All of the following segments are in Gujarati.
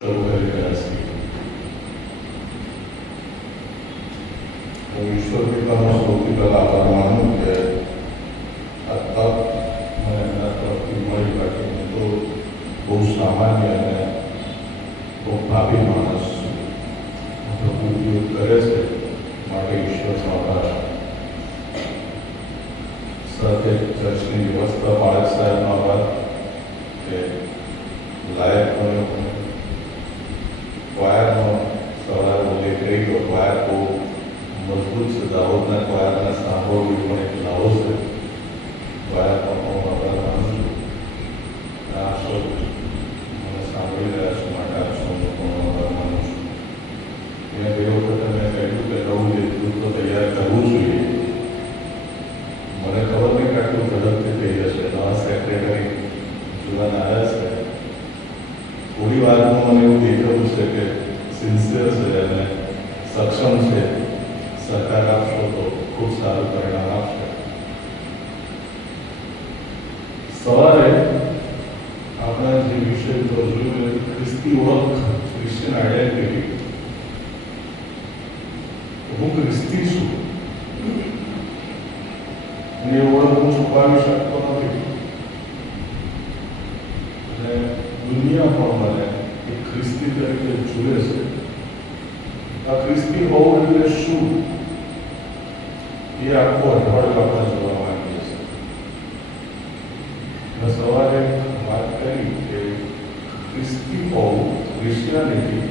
શરૂ કરી રહ્યા છીએ. હું ઈશ્વર પિતાનો સૌથી પહેલા આભાર માનું કે આ તક મને એમના તરફથી મળી. બાકી હું તો બહુ સામાન્ય અને બહુ ભાવી માણસ છું. પ્રભુ ઉપયોગ કરે છે માટે ઈશ્વરનો આભાર. સાથે ચર્ચની વ્યવસ્થા બાળક સાહેબનો આભાર કે લાયક બન્યો. ક્વાયરનો સવારે બોલે કહી તો ક્વાયર બહુ મજબૂત છે. દાહોદના ક્વાયરને સાંભળવું પણ એક લાવો છે. ક્વાયરનો હું આભાર માનું છું. આ શો મને સાંભળી રહ્યા છો માટે આ શોનો પણ આભાર માનું છું. મેં ગઈ વખતે મેં કહ્યું કે નવું નેતૃત્વ તૈયાર કરવું જોઈએ. મને ખબર નહીં કે આટલું ઝડપથી થઈ જશે. નવા સેક્રેટરી જુવાન આવ્યા છે. થોડી વારમાં મને એવું દેખાવું છે કે સિન્સિયર છે અને સક્ષમ છે. સરકાર આપશો તો ખૂબ સારું પરિણામ આપશે. સવારે આપણા જે વિષય પર જોયું ખ્રિસ્તી ઓળખ, ક્રિશ્ચિયન આઈડેન્ટિટી. હું ખ્રિસ્તી છું અને એ ઓળખ હું છુપાવી શકતો નથી. અને દુનિયા પણ મને એક ખ્રિસ્તી તરીકે જુએ છે. આ ખ્રિસ્તી હોવું એટલે શું એ આખું અઠવાડિયું આપણે જોવા માંગીએ છીએ. મેં સવારે વાત કરી કે ખ્રિસ્તી હોવું, ક્રિશ્ચિયાનિટી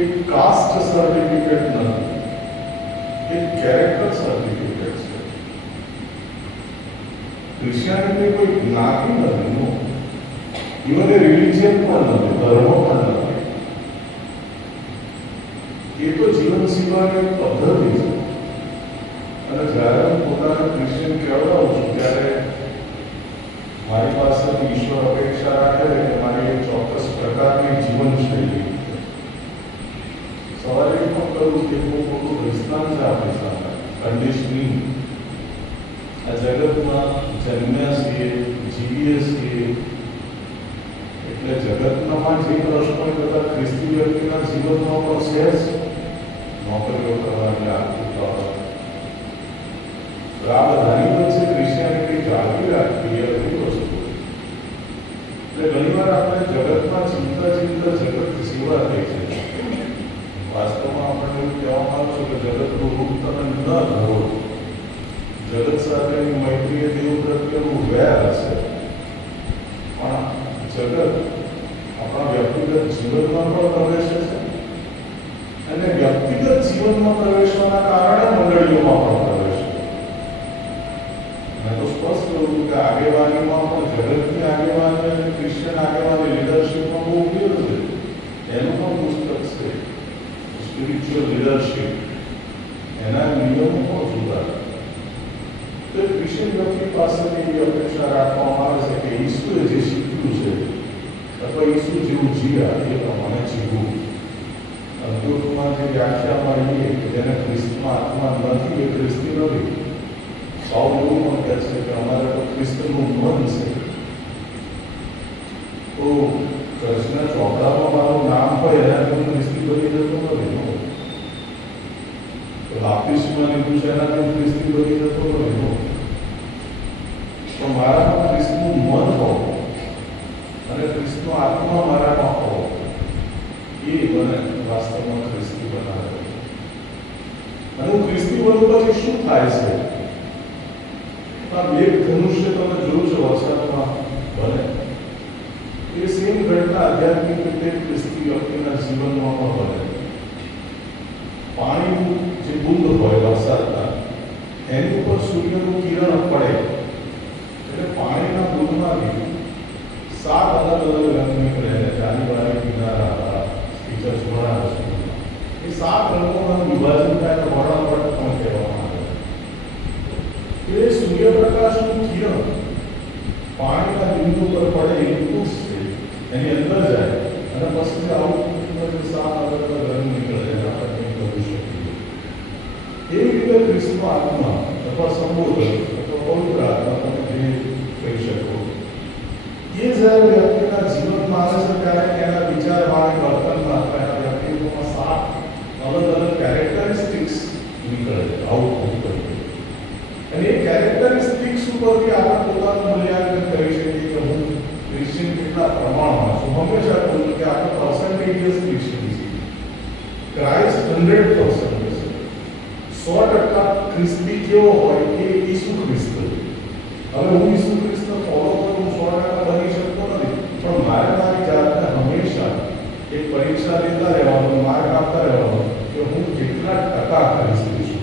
એ કાસ્ટ સર્ટિફિકેટ નથી, એ કેરેક્ટર સર્ટિફિકેટ છે. ક્રિશ્ચિયાનિટી કોઈ જ્ઞાતિ નથી, ઇવન એ રિલિજિયન પણ નથી, ધર્મ પણ નથી. એ તો જીવન જીવવાની પદ્ધતિ છે. અને જ્યારે હું પોતાને ક્રિશ્ચિયન કહેવડાવું છું ત્યારે મારી પાસેથી ઈશ્વર અપેક્ષા રાખે છે કે મારી એક ચોક્કસ પ્રકારની જીવનશૈલી. સવારે એ પણ કરું કે બહુ મોટું દૃષ્ટાંત છે આપણી સામે. કન્ડિશનિંગ. આ જગતમાં જન્મ્યા છીએ, જીવીએ છીએ એટલે જગતમાં જે પ્રશ્નો બધા ખ્રિસ્તી વ્યક્તિના જીવનમાં પણ છે જ. નોકરીઓ કરવાની, આર્થિક બાબત, આ બધાની વચ્ચે ક્રિશ્ચિયાનિટી જાળવી રાખવી એ બધી વસ્તુ. એટલે ઘણી વાર આપણે જગતમાં ચિંતા જગત જીવા થઈ છે. વાસ્તવમાં આપણે એવું કહેવામાં આવશે કે જગતનું રૂપ તમે ન ધરો. જગત સાથેની મૈત્રી દેવ પ્રત્યેનું વેર હશે, પણ જગત આપણા વ્યક્તિગત જીવનમાં પણ પ્રવેશે છે અને વ્યક્તિગત જીવનમાં પ્રવેશવાના કારણે મંડળીઓમાં પણ પ્રવેશે. મેં તો સ્પષ્ટ કહ્યું કે આગેવાનીમાં પણ જગતની આગેવાની અને ક્રિશ્ચિયન આગેવાની લીડરશીપમાં બહુ ઉપયોગ છે. એનું પણ પુસ્તક છે સ્પિરિચ્યુઅલ લીડરશીપ. એના નિયમો પણ જુદા. તો ક્રિશ્ચિયન વ્યક્તિ પાસેથી એવી અપેક્ષા રાખવામાં આવે છે કે ઈસુએ જે શીખ્યું છે અથવા ઈસુ જેવું જીવ્યા એ પ્રમાણે જીવવું. અંત્યોખમાં જે વ્યાખ્યા મળીએ કે જેને ખ્રિસ્તમાં આત્મા નથી એ ખ્રિસ્તી નથી. સાવ એવું પણ કહે છે કે અમારે તો ખ્રિસ્તનું મન છે. તો ચર્ચના ચોપડામાં મારું નામ હોય એનાથી હું ખ્રિસ્તી બની જતો નથી. બાપ્તિસ્મા લીધું છે એનાથી હું ખ્રિસ્તી બની જતો નથી. તો મારામાં ખ્રિસ્તનું મન હોવું અને ખ્રિસ્તનો આત્મા મારામાં હોવો એ મને વાસ્તવમાં ખ્રિસ્તી બનાવે. અને હું ખ્રિસ્તી બનું પછી શું થાય છે? આ મેઘ ધનુષ્ય તમે જોયું છે વરસાદમાં બને. એ સેમ ઘટના આધ્યાત્મિક રીતે ખ્રિસ્તી વ્યક્તિના જીવનમાં પણ બને. પાણીનું જે બુંદ હોય વરસાદના, એની ઉપર સૂર્યનું કિરણ પડે એટલે પાણીના બુંદમાંથી 7 અલગ અલગ રંગ નીકળે. જાનીવારી, કિનારા, ફીચર્સ ઘણા છે. એ 7 રંગોમાં વિભાજન થાય વર્ણપટ પણ કહેવામાં આવે. એ સૂર્યપ્રકાશનું કિરણ પાણીના બિંદુ પર પડે એટલું જ છે, એની અંદર જાય અને પછી આઉટપુટમાં 7 અલગ અલગ રંગ નીકળે આપણે કંઈ કરી શકીએ. એવી રીતે ખ્રિસ્તનો આત્મા અથવા સંબોધન અથવા પવિત્ર આત્મા તમે જે કહી શકો એ જ્યારે વ્યક્તિના જીવનમાં આવે છે ત્યારે એના વિચાર કહ્યું કે આપણે પર્સન્ટેજીસ ક્રિશ્ચિયન છીએ. ક્રાઇસ્ટ 100% છે. 100% ખ્રિસ્તી કેવો હોય કે ઈસુ ખ્રિસ્ત. હવે હું ઈસુ ખ્રિસ્તને ફોલો કરું, 100% બની શકતો નથી, પણ મારે મારી જાતને હંમેશા એક પરીક્ષા લેતા રહેવાનું, માર્ક આપતા રહેવાનું કે હું કેટલા ટકા ખ્રિસ્તી છું,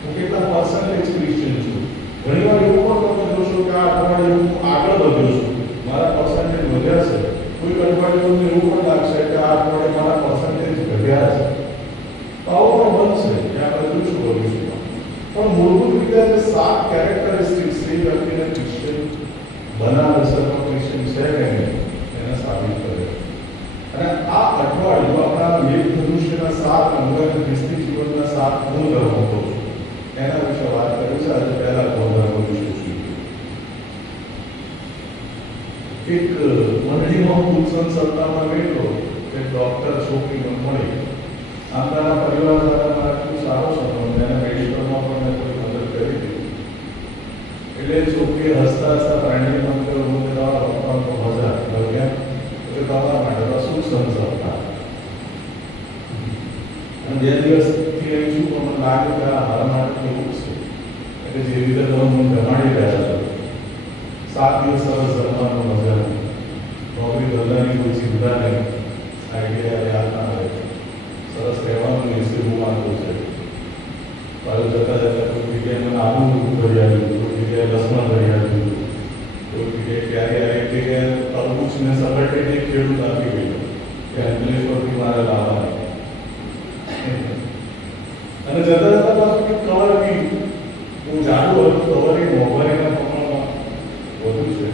હું કેટલા પર્સન્ટેજ ક્રિશ્ચિયન છું. ઘણી વાર એવું પણ તમે જોશો કે આ અઠવાડિયે હું આગળ વધ્યો છું, મારા પર્સન્ટેજ વધ્યા છે. કોઈ અઠવાડિયું એવું પણ લાગશે કે આ અઠવાડિયે મારા પર્સન્ટેજ ઘટ્યા છે. તો આવું પણ બનશે કે આપણે જોઈશું ભવિષ્યમાં. પણ મૂળભૂત રીતે જે 7 કેરેક્ટરિસ્ટિક્સ છે વ્યક્તિને ક્રિશ્ચિયન બનાવે છે, તો ક્રિશ્ચિયન છે કે નહીં એને સાબિત કરે. અને આ અઠવાડિયું આપણા મેઘ ધનુષ્યના 7 અંગ અને ખ્રિસ્તી જીવનના 7 ગુણધર્મો કહું છું, એના વિશે વાત કરી છે. આજે પહેલા ગુણધર્મો વિશે જોઈએ. એક મંડળીમાં ઉત્સન સત્તામાં ગયેલો એક ડોક્ટર છોકરીને મળી. આમના પરિવાર દ્વારા મારા ખૂબ સારો સંબંધ, એને મેડિકલમાં પણ મેં કોઈ મદદ કરી હતી. એટલે છોકરી હસતા હસતા પ્રાણી મંત્ર હું તમારા પપ્પાનો મજા લગ્યા એટલે તમારા માટે તો શું સંસદતા. અને 2 દિવસથી અહીં છું પણ મને લાગે કે આ મારા માટે કેવું છે. એટલે જે રીતે તમે મને જમાડી રહ્યા છો, 7 દિવસ સરસ જમવાનું મજા, નોકરી ધંધાની કોઈ ચિંતા નહીં, આઈડિયા યાદ ના રહે, સરસ કહેવાનું વિશે હું માનતું છે. પાછું જતાં જતાં કોઈ જગ્યાએ મને આલુ ભરી આવ્યું, કોઈ જગ્યાએ લસણ ભરી આવ્યું, કોઈ જગ્યાએ ક્યારે આવી જગ્યાએ તરબૂચને સગટેને ખેડૂત આપી ગયો કે અંકલેશ્વરથી મારે લાવવાની. અને જતાં જતાં પાછું કંઈક કવર બી હું જાણું હતું, કવરની મોંઘવારીના પ્રમાણમાં વધુ છે.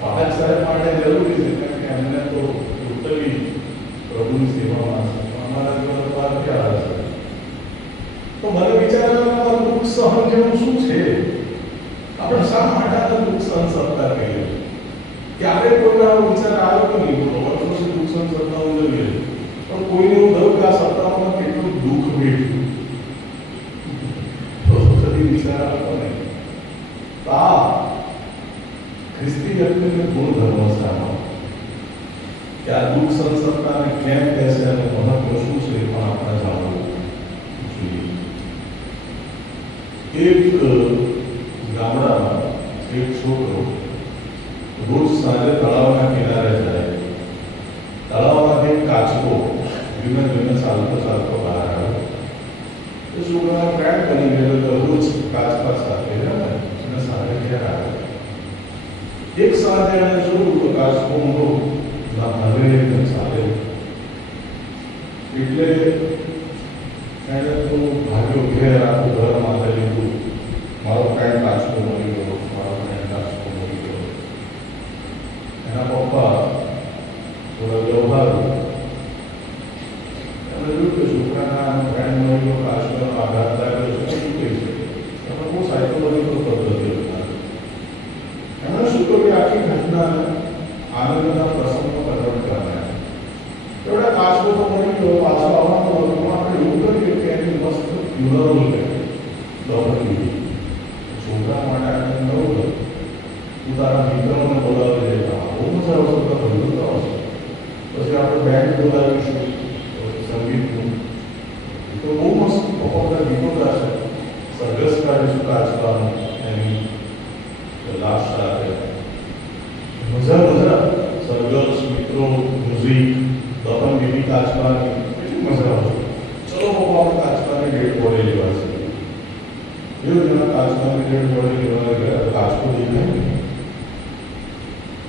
પાઠક સાહેબ માટે જરૂરી છે કારણ કે એમને તો ટોટલી પ્રભુની સેવામાં છે, અમારા જીવન બહાર ક્યાં આવે છે. તો મને વિચાર આવ્યો દુઃખ સહન જેવું શું છે. આપણે શા માટે આ દુઃખ સહન સત્તા કહીએ. ક્યારે કોઈ આવો વિચાર આવ્યો નહીં, વર્ષોથી દુઃખ સહન સત્તા ઉજવીએ, પણ કોઈને એવું થયું કે આ સત્તાઓમાં કેટલું દુઃખ વેઠ્યું, તો કદી વિચાર આવતો નહીં. આ ખ્રિસ્તી વ્યક્તિને ગુણધર્મો છે આમાં કે આ દુઃખ સહન સત્તાને કેમ કહે છે અને મહત્વ શું છે એ પણ આપણે જાણવું જોઈએ. એક ગામડામાં એક છોકરો રોજ સાંજે તળાવના કિનારે જાય. તળાવમાંથી એક કાચબો ધીમે ધીમે ચાલતો ચાલતો બહાર આવે. એ છોકરાના ફ્રેન્ડ બની ગયેલો, રોજ કાચબા સાથે રહે અને સાંજે ઘેર આવે. એક સાંજે એણે જોયું તો કાચબો મોટો હરે ચાલે, એટલે એણે તો ભાગ્યો ઘેર આખું ઘર માથે લીધું. મારો ફ્રેન્ડ કાચબો મળી ગયો, મારો ફ્રેન્ડ કાચબો મળી ગયો. એના પપ્પા થોડા વ્યવહારુ, એમણે જોયું કે છોકરાના ફ્રેન્ડ મળી ગયો, કાચબોનો આઘાત લાગ્યો છે, શું કહે છે. એમણે બહુ સાયકોલોજીકલ પદ્ધતિ અપનાવી. એમણે શું કર્યું, આખી ઘટનાને આનંદના પ્રસંગમાં કન્વર્ટ કરનાર. એવડા કાચબો તો મળી ગયો, પાછો આવવાનો હતો, પણ આપણે એવું કરીએ કે એની મસ્ત ફ્યુનરલ દોડી છોકરા માટે આપણે નવું હતું. તું તારા મિત્રોને બોલાવી દેતા, બહુ મજા આવશે, તો ભલું તો આવશે. પછી આપણે બેન્ડ બોલાવીશું સંગીતનું, તો બહુ મસ્ત પપ્પા ગીતો ગાશે. સરઘસ કાઢીશું કાચબાનું એની લાશ સાથે. મજા સરઘસ, મિત્રો, મ્યુઝિક, દફન વિધિ કાચબાની, કેટલી મજા આવશે. ચલો પપ્પા આપણે કાચબાની ડેટ બોલી લેવા છે. એવું જેના કાચબાની ડેટ બોલી લેવા ગયા, કાચબો દેખાય ને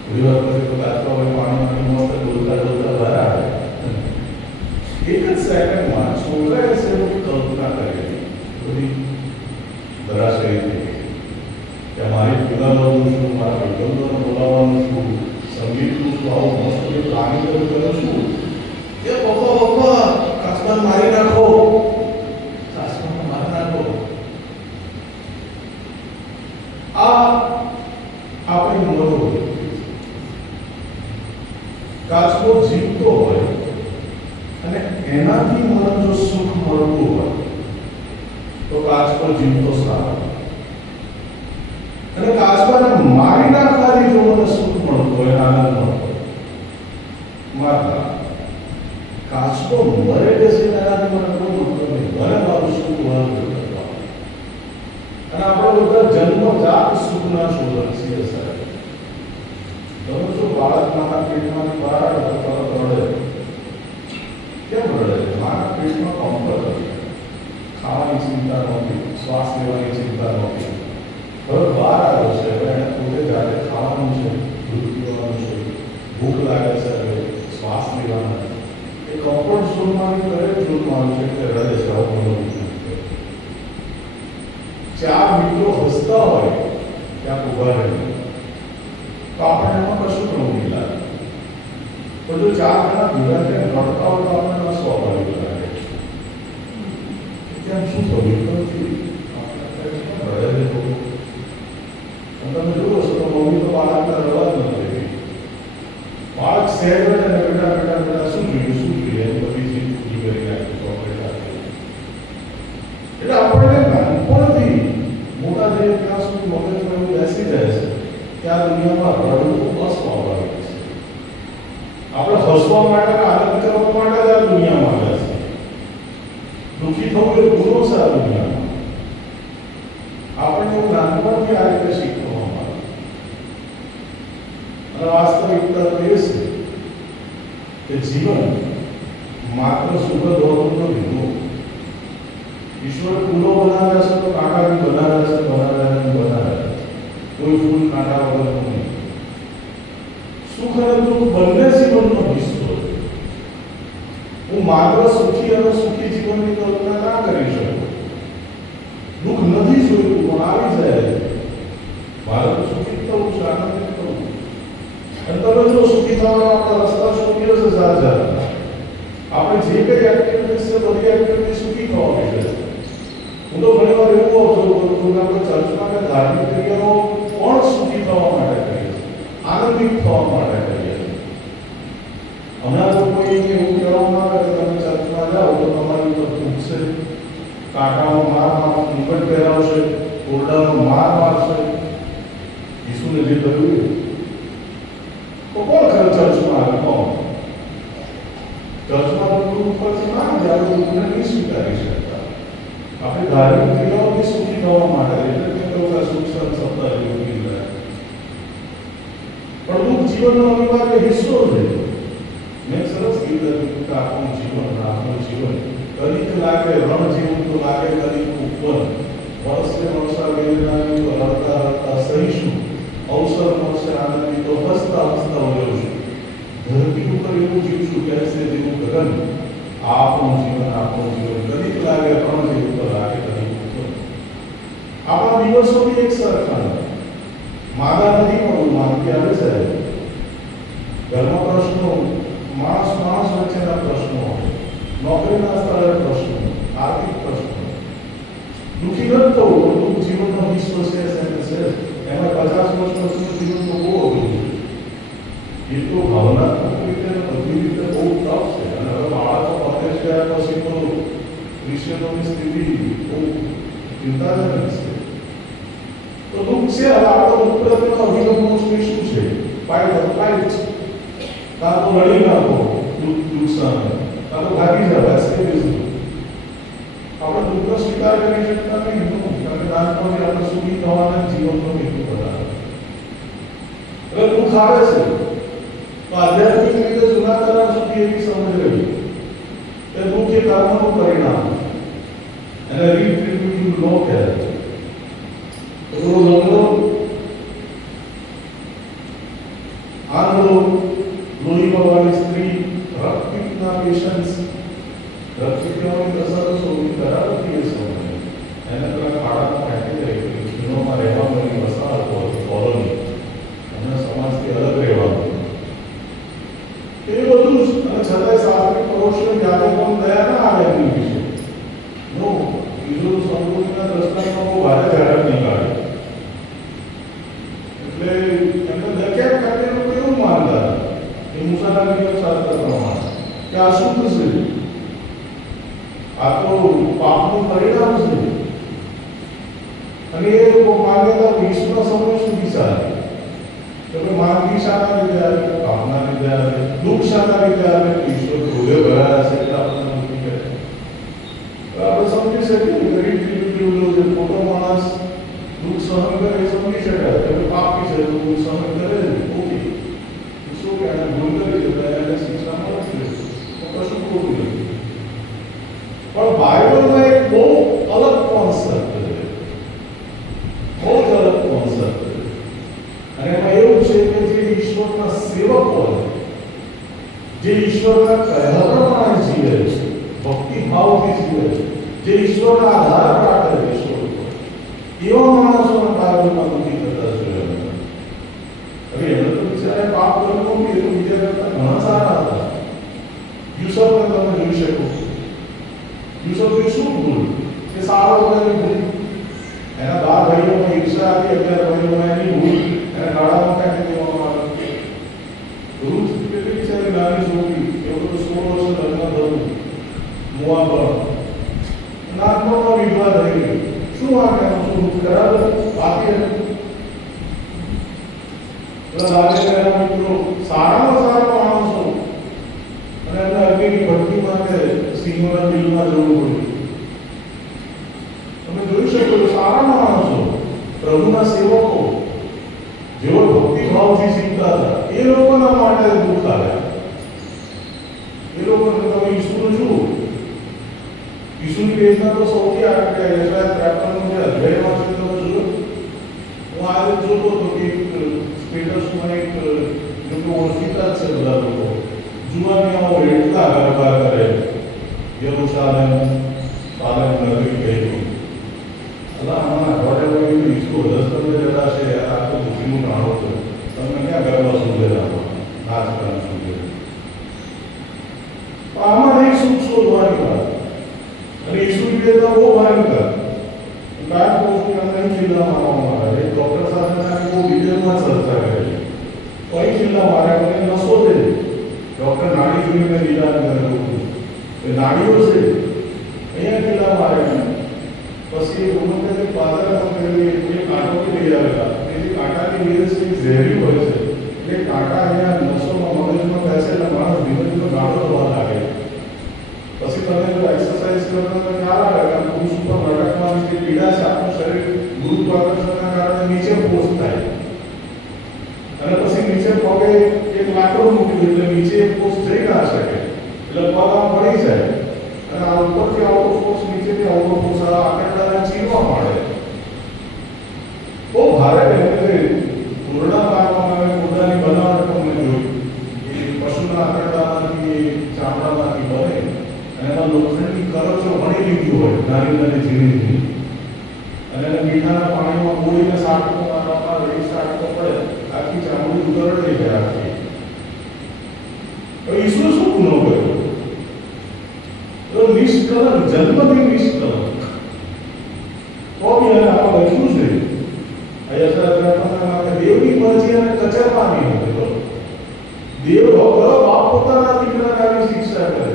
થોડી વાર પછી તો કાચબા હોય પાણીમાંથી મસ્ત ડોલતા ડોલતા બહાર આવે. એક જ સેકન્ડમાં છોકરાએ સેવની કલ્પના કરેલી બધી ધરાશયી થઈ ગઈ કે મારી ફિલ્મનું શું, મારા વિકલ્પોને બોલાવવાનું શું, સંગીતનું શું, આવું મસ્ત પ્લાનિંગ કરું છું. એ પપ્પા કાચબાને મારી નાખો, કાચબાને મારી નાખો. આ આપણી મનોવૃત્તિ. કાચબો જીવતો હોય અને એનાથી મને જો સુખ મળતું હોય તો કાચબો જીવતો સારો. અને કાચબાને મારી નાખવાથી જો મને સુખ મળતો હોય, આનંદ મળતો, મારતા કાચકો મરે બેસીને એનાથી મને કોઈ મતલબ નહીં, મને મારું સુખ વાળું કરવા. અને આપણે બધા જન્મજાત સુખના શોધક છીએ સાહેબ. તમે શું બાળકના પેટમાંથી બહાર તરત રડે? કેમ રડે છે? મારા પેટમાં કમ્ફર્ટ હતી, ખાવાની ચિંતા નહોતી, શ્વાસ લેવાની ચિંતા નહોતી. હવે બહાર આવ્યો છે, હવે એને પોતે જાતે ખાવાનું છે, દૂધ પીવાનું છે, ભૂખ લાગે છે, હવે શ્વાસ લેવાના છે. એ કમ્ફર્ટ ઝોનમાંથી દરેક ઝોનમાં આવ્યું છે એટલે રડે છે. આવું ચાર મિત્રો હસતા હોય ત્યાં ઉભા રહે તો આપણે એમાં કશું ઘણું નહીં લાગે. પણ જો ચાર જણા ભેગા થઈને રડતા હોય તો આપણને સ્વાભાવિક લાગે કેમ શું થયું નથી રડે છે. તમે જુઓ છો તો મમ્મી તો બાળકને રડવા જ નથી દેતી. બાળક સહેજ રડે ને બેટા બેટા બેટા શું જોઈએ એમ બધી ચીજ પૂરી કરી નાખી ચોકલેટ આપી. એટલે આપણને નાનપણથી મોટા થઈએ ત્યાં સુધી મગજમાં એવું બેસી જાય છે કે આ દુનિયામાં રડવું અસ્વાભાવિક છે. આપણે હસવા માટે આનંદ કરવા માટે જ આ દુનિયામાં આવ્યા છે. દુઃખી થવું એ ગુનો છે આ દુનિયામાં. આપણને એવું નાનપણથી આ રીતે શીખવામાં આવે. અને વાસ્તવિકતા તો એ છે કે જીવન માત્ર સુખદ હોતું નથી. ઈશ્વર ફૂલો બનાવે છે તો કાંટાથી બનાવે છે, બનાવે. કોઈ ફૂલ કાંટા વગરનું નહીં. સુખ અને દુઃખ બંને જીવનનો હિસ્સો છે. હું માત્ર સુખી અને સુખી જીવનની કલ્પના ના કરી શકું. દુઃખ નથી જોઈતું પણ આવી જાય. મારે તો સુખી થવું છે, આનંદિત થવું. અને તમે જો સુખી થવાના આપણા રસ્તા શોધીએ છે જાત. આપણે જે કઈ એક્ટિવિટીઝ છે બધી એક્ટિવિટી સુખી થવા માટે છે. હું તો ઘણી વાર એવું ઓબ્ઝર્વ કરું છું કે આપણે ચર્ચમાં કે ધાર્મિક ક્રિયાઓ પણ સુખી થવા માટે કરીએ છીએ, આનંદિત થવા માટે કરીએ છીએ. હમણાં તો કોઈ એવું કહેવામાં આવે કે તમે ચર્ચમાં જાઓ તો તમારી ઉપર થૂંકશે, કાંટાનો માર મુકટ પહેરાવશે, ઓરડાનો માર મારશે. ઈસુને જે કર્યું તો કોણ ખરે ચર્ચમાં આવે? કોણ ચર્ચમાં લોકો ઉપરથી ના જાય તો નહીં સ્વીકારી શકતા. આપણે ધાર્મિક ક્રિયાઓથી સુખી થવા માટે એટલે કે સુખ શબ્દ યોગી રહે. પણ દુઃખ જીવનનો અનિવાર્ય હિસ્સો છે. મેં સરસ કીધું કે આપણું જીવન કદીક લાગે રણ જેવું તો લાગે કદીક ઉપર. વર્ષે વર્ષા વેદનાની તો રડતા રડતા સહીશું, અવસર મળશે આનંદની તો હસતા હસતા વળ્યોશું. ધરતી ઉપર એવું જીવશું કહેશે જેવું ગગન. આપણું જીવન કદીક લાગે રણ જેવું તો લાગે કદીક ઉપર. આપણા દિવસો બી એક સરખા નથી. માદા નથી પણ માનતી આવે છે. ઘરમાં પ્રશ્નો, માણસ વચ્ચેના પ્રશ્નો, નોકરીના સ્થળે પ્રશ્નો, આર્થિક પ્રશ્નો. દુઃખી નથી થવું પણ દુઃખ જીવનનો હિસ્સો છે. એમાં 50 વર્ષનો જીવન તો બહુ અઘરું છે. એ તો ભાવનાત્મક રીતે બધી રીતે બહુ ટફ છે. અને હવે બાળકો પરદેશ ગયા પછી તો ક્રિશ્ચિયનોની સ્થિતિ બહુ ચિંતાજનક છે. તો દુઃખ છે. હવે આપણો દુઃખ પ્રત્યેનો અભિગમનું શું છે? ફાઇટ. કાં તો લડી નાખો દુઃખ સામે, કાં તો ભાગી જાવ. એસ્કેપિઝમ. આપણે દુઃખનો સ્વીકાર કરી શકતા નહીં. કારણ કે નાનપણથી આપણે સુખી થવાના જીવનનો હેતુ બનાવે. હવે દુઃખ આવે છે તો આધ્યાત્મિક રીતે જૂના કરાર સુધી એવી સમજ રહી કે દુઃખ એ કર્મનું પરિણામ છે. એને રીટ્રીબ્યુટિવ લો કહેવાય છે. તો આંધળો, લોહીવાળી સ્ત્રી, રક્તપિત્તના પેશન્ટ્સ, રક્તપિત્તની અસર સૌથી ખરાબ હતી એ સમય. એને પેલા ખાડામાં ફેંકી દઈ જૂનોમાં રહેવા મળેલી વસાહતો હતી, કોલોની. એમના સમાજથી અલગ રહેવાનું એ બધું જ. અને છતાંય સાત્વિક પરોક્ષને જાતે પણ દયા ના આવે એમની વિશે. નો બીજો સંપૂર્ણના દ્રષ્ટાંતમાં બહુ ભારે જાહેરાત નહીં કાઢે. એટલે એમને દખ્યા કાઢે લોકો એવું માનતા એ મુસાફરીનો શાસ્ત્ર પ્રમાણે કે આ શુદ્ધ છે, આ તો પાપનું પરિણામ છે. અને એ માન્યતા વિશ્વના સમય સુધી ચાલે કે માનવી શાના લીધે આવી પાપ ભાવના લીધે આવે, દુઃખ શાના લીધે આવે, ઈશ્વર ક્રોધે ભરાયા છે એટલે આપણને દુઃખી કરે. આપણે સમજી શકીએ કે ગરીબ જેવો જે મોટો માણસ દુઃખ સહન કરે એ સમજી શકાય કે પાપી છે તો દુઃખ સહન કરે જ. ઓકે, શું કે એને ભૂલ કરી છે તો એને શિક્ષા મળે છે તો કશું ખોટું નથી. પણ બાઇબલમાં એક બહુ અલગ કોન્સેપ્ટ છે, બહુ જ અલગ કોન્સેપ્ટ છે. અને એમાં એવું છે કે જે ઈશ્વરના સેવકો જે ઈશ્વરના કહ્યા પ્રમાણે જીવે છે, ભક્તિ ભાવથી જીવે છે, જે ઈશ્વરના આધાર રાખે છે ઈશ્વર પર, એવા માણસોને બાઇબલમાં દુઃખી કરતા જોયા. હવે એને તો બિચારે પાપ કર્યું નથી, એ તો બીજા કરતા ઘણા સારા હતા. યુસુફને તમે જોઈ શકો. યુસુફની શું ભૂલ? કે સારો બનેલી ભૂલ. એના 12 ભાઈઓમાં ઈર્ષા હતી, 11 ભાઈઓમાં એની ભૂલ. એને ગાળામાં કાઢી દેવામાં આવે. રૂથ કેટલી બિચારી નાની છોકરી, એ બધું 16 વર્ષ લગ્ન થયું મોઆબ પર. નાનપણમાં વિધવા થઈ ગઈ. શું વાત એનું શું ખરાબ બાકી હતું? રાજા મિત્રો સારામાં સારા માણસો અને એમને અગ્નિની ભક્તિ માટે સિંહોના બિલમાં જવું પડ્યું. તમે જોઈ શકો છો સારા માણસો, પ્રભુના સેવકો, જેઓ ભક્તિ ભાવથી શીખતા હતા, એ લોકોના માટે દુઃખ આવ્યા. એ લોકોને તમે ઈસુનું જુઓ, ઈસુની વેદના તો સૌથી આગળ છે. યશાયા 53 જે અધ્યાયમાં છે તમે જુઓ. હું આજે જોતો હતો કે સ્ટેટસમાં એક લોકો ઓળખીતા જ છે બધા લોકો, જુવાનીઓ એટલા ગરબા કરે, યરૂશાલેમ સાલેમ નગરી ગઈ. અલા આમાં અઠવાડિયા પછી ઈસુ 10 તમને જતા છે, આ તો દુઃખીનું નાણો છે. તમે ક્યાં ગરબા સુધે રાખો, નાચ ગાન સુધે. આમાં નહીં સુખ શોધવાની વાત. અને ઈસુની વેદના બહુ ભયંકર. કારણ કે નહીં જિલ્લા મારવામાં આવે, ડોક્ટર સાથે બહુ ડિટેલમાં ચર્ચા કરેલી. કઈ જિલ્લા મારે નસો છે, ડોક્ટર નાડી જોઈને લીલા કરેલું એ નાડીઓ છે, અહીંયા જિલ્લા મારે. પછી ઉમરથી પાદર એ કાંટો લઈ આવેલા, એ જે કાંટાની વેલ છે એ ઝેરી હોય છે, એટલે કાંટા અહીંયા નસોમાં મગજમાં બેસે એટલે માણસ ધીમે ધીમે ગાળો થવા લાગે. પછી તમે જો એક્સરસાઇઝ કરતા તો ખ્યાલ આવે કે પુરુષ ઉપર લટકવાની જે પીડા છે, આપણું શરીર ગુરુત્વાકર્ષણના કારણે નીચે ફોર્સ થાય. અને પછી નીચે પગે એક લાકડો મૂકી દો એટલે નીચે ફોર્સ જઈ ના શકે, એટલે પગ આમ પડી જાય. અને આ ઉપરથી આવતો ફોર્સ નીચેથી આવતો ફોર્સ આ આંકડાને ચીરવા માંડે. બહુ ભારે એટલે પૂર્ણા પાડવામાં આવે. પૂર્ણાની બનાવટ તમને જોઈ, એ પશુના આંકડામાંથી ચામડામાંથી બને. અને એમાં લોખંડની કરચો વણી લીધી હોય નાની નાની ઝીણી ઝીણી, અને એને મીઠાના પાણીમાં બોળીને સાટકો મારવામાં આવે. એક સાટકો પડે આખી ચામડી ઉતર થઈ જાય આખી. હવે ઈશ્વર શું ગુનો કર્યો? તો નિષ્કલંક, જન્મથી નિષ્કલંક. તો બી એને આપણે લખ્યું છે અહીંયા દેવની મરજી અને કચરવાની હતી. દેવ બાપ પોતાના દીકરાને આવી શિક્ષા કરે,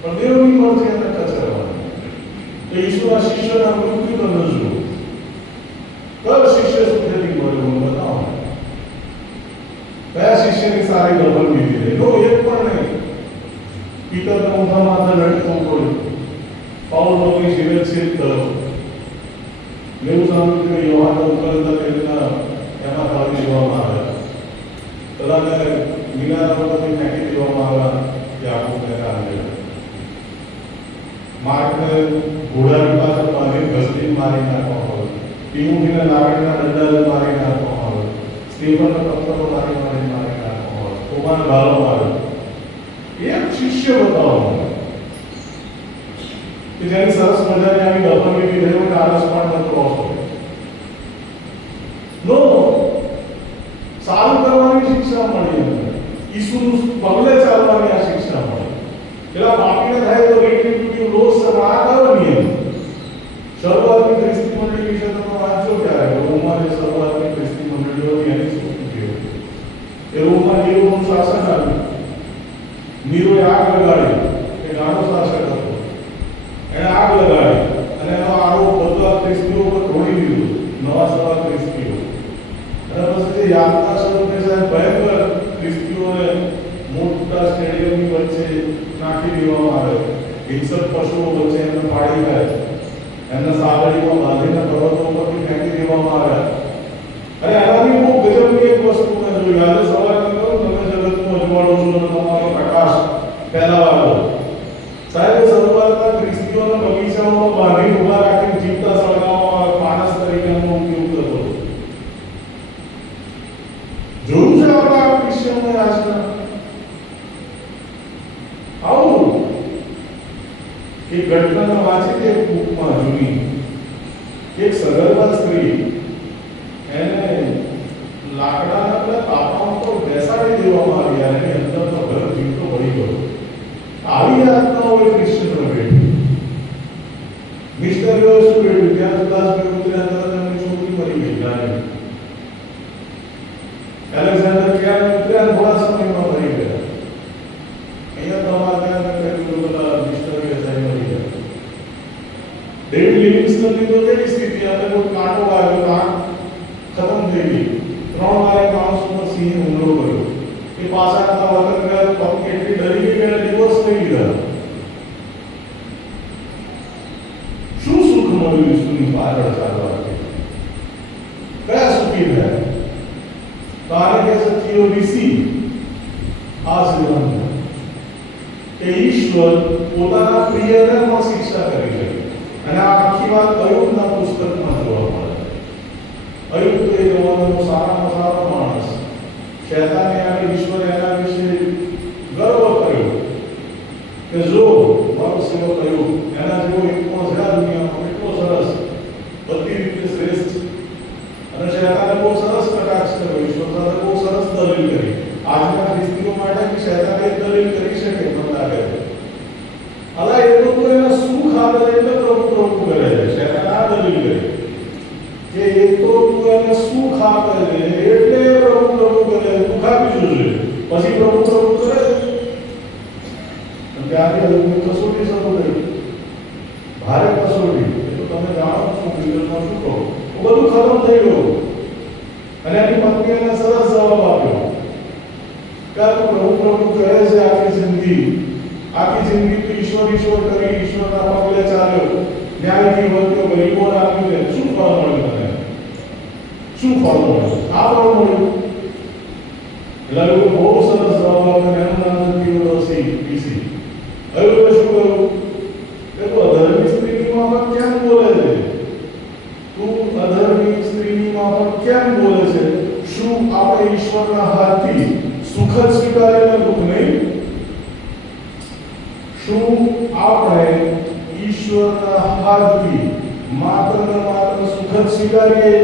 પણ દેવની મરજી એને કચરવાની. તો ઈશ્વરના શિષ્યના મૃત્યુ તો ન જુઓ. કયો શિષ્ય સુખેથી મળ્યો મને બતાવો. કયા શિષ્યની સારી ડબલ બીજી રહી? નો, એક પણ નહીં. પિતરને ઊંધા માથે લટકવું પડ્યું. પાઉલનો કોઈ શિરચ્છેદ થયો. એવું સાંભળ્યું કે યોહાનને ઉકળતા તેલના એમાં કાઢી દેવામાં આવ્યા. બધાને મિનારા પરથી ફેંકી દેવામાં આવ્યા કે આપણું તેના આવે. માર્કને ઘોડાની પાછળ બાંધી ઘસડી મારી નાખવામાં આવે. તિમોથીને લાકડીના દંડા મારી નાખવામાં આવે. સ્ટીફનને પથ્થરો મારી નાખવામાં આવે. તોફાન ગાળવામાં આવે. એક શિષ્ય બતાવવાનો કે જેની સરસ મજાની આવી ડબલની રહી હોય આરસ પણ ક્રોસ હોય. નો, સારું કરવાની શિક્ષા મળી અમને. ઈસુનું પગલે ચાલવાની આ શિક્ષા મળી. પેલા પાપીને થાય તો રીટ્રીબ્યુટિવ લોસ આ કયો નિયમ? શરૂઆતની ખ્રિસ્તી મંડળી વિશે તમે વાંચો ક્યારે? રોમમાં જે શરૂઆતની ખ્રિસ્તી મંડળીઓ હતી એની સંસ્કૃતિ હતી. એ રોમમાં નીરોનું શાસન આવ્યું. નીરોએ આગ લગાડી, એ ગાળો શાસક હતો. એને આગ લગાડી અને એનો આરોપ બધા ખ્રિસ્તીઓ પર ઢોળી દીધો, નવા સવા ખ્રિસ્તીઓ. અને પછી જે યાતના સ્વરૂપે સાહેબ ભયંકર ખ્રિસ્તીઓને મોટા સ્ટેડિયમની વચ્ચે નાખી દેવામાં આવે, હિંસક પશુઓ વચ્ચે એમને પાડી જાય, એમને સાગરીમાં બાંધીને પર્વતો ઉપરથી ફેંકી દેવામાં આવ્યા. અને આનાથી બહુ ગજબની એક વસ્તુ મેં જોઈ. આજે સવારે મેં કહ્યું તમે જગતનું અજવાળો છો અને તમારો પ્રકાશ ફેલાવા દો. સાહેબ શરૂઆતમાં ખ્રિસ્તીઓના બગીચાઓમાં બાંધી ઉભા રાખીને જીવતા સળગાવવામાં માણસ તરીકે એનો ઉપયોગ થતો. જોયું છે આપણે આ ક્રિશ્ચિયનોએ આજના આવું એક ઘટના વાંચી એક બુકમાં જૂની. એક સગર્ભા સ્ત્રી એને લાકડાના પેલા તાપા પર બેસાડી દેવામાં આવી અને એની અંદરનો ગર્ભ જીવતો મળી ગયો. આવી આજના હોય ક્રિશ્ચિયનો બેઠી મિસ્ટર શું બેઠું ત્યાં ક્લાસ પર ઉતર્યા તરત એમની છોકરી મરી ગઈ. જાણે એલેક્ઝાન્ડર ક્યાં ઉતર્યા થોડા સમયમાં મરી ગયા. અહીંયા તમારે ત્યાં બધા મિસ્ટરીઓ થાય મરી ગયા. ડેવિડ લિવિંગસ્ટનની તો કેવી સ્થિતિ, આપણે કોઈ કાંટો વાગ્યો આંખ ખતમ થઈ ગઈ. 3 વાર માણસ ઉપર સિંહે હુમલો કર્યો. એ પાછા વતન ગયા તો કેટલી ડરી ગઈ કે ડિવોર્સ થઈ ગયા. શું સુખ મળ્યું ઈસુની પાછળ ચાલવાથી? કયા સુખી થયા? તારે કે સત્યો ઋષિ આ જીવન કે ઈશ્વર પોતાના પ્રિયને પણ શિક્ષા કરી શકે. અને આ આખી વાત અયુબના પુસ્તકમાં જોવા મળે. અયુબ એ જમાનાનો સારામાં સારો માણસ. શૈતાને આવે ઈશ્વર એના વિશે ગર્વ કર્યો કે જો મારો સેવક અયુબ એના જેવો એક પણ છે દુનિયામાં, એટલો સરસ, બધી રીતે શ્રેષ્ઠ. અને શૈતાને બહુ સરસ કટાક્ષ કર્યો, ઈશ્વર સાથે બહુ સરસ દલીલ કરી. આજના ખ્રિસ્તીઓ માટે કે શૈતાને દલીલ કરી શકે મને લાગે છે. અલા એ લોકો એને સુખ આપે એટલે પ્રભુ કરે છે. શૈતાન આ દલીલ કરી કે એ તો તું એને સુખ આપે છે એટલે પ્રભુ કરે, દુઃખ આપી જોઈએ પછી પ્રભુ કરે. ત્યારે હજુ કસોટી શરૂ કરી, ભારે કસોટી. એ તો તમે જાણો છો વિગતમાં શું કહો. બધું ખતમ થઈ ગયું. અને એની પત્ની એને સરસ જવાબ આપ્યો કે પ્રભુ કહે છે આખી જિંદગી તો ઈશ્વર કરી, ઈશ્વરના પગલે ચાલ્યો, ન્યાયથી વર્ત્યો, ગરીબોને આપ્યું છે. શું ફળ મળ્યું તને? શું ફળ મળ્યું? આ ફળ મળ્યું. એટલે લોકો બહુ સરસ જવાબ આપે. એનું નામ થિયોડોસી પીસી. હવે શું કહ્યું કે તું અધર્મી સ્ત્રીની માફક કેમ બોલે છે? તું અધર્મી સ્ત્રીની માફક કેમ બોલે છે? શું આપણે ઈશ્વરના હાથથી સુખ જ સ્વીકારેલા દુઃખ નહીં? શું આપણે ઈશ્વરના હાથથી માત્ર ને માત્ર સુખ જ સ્વીકારીએ?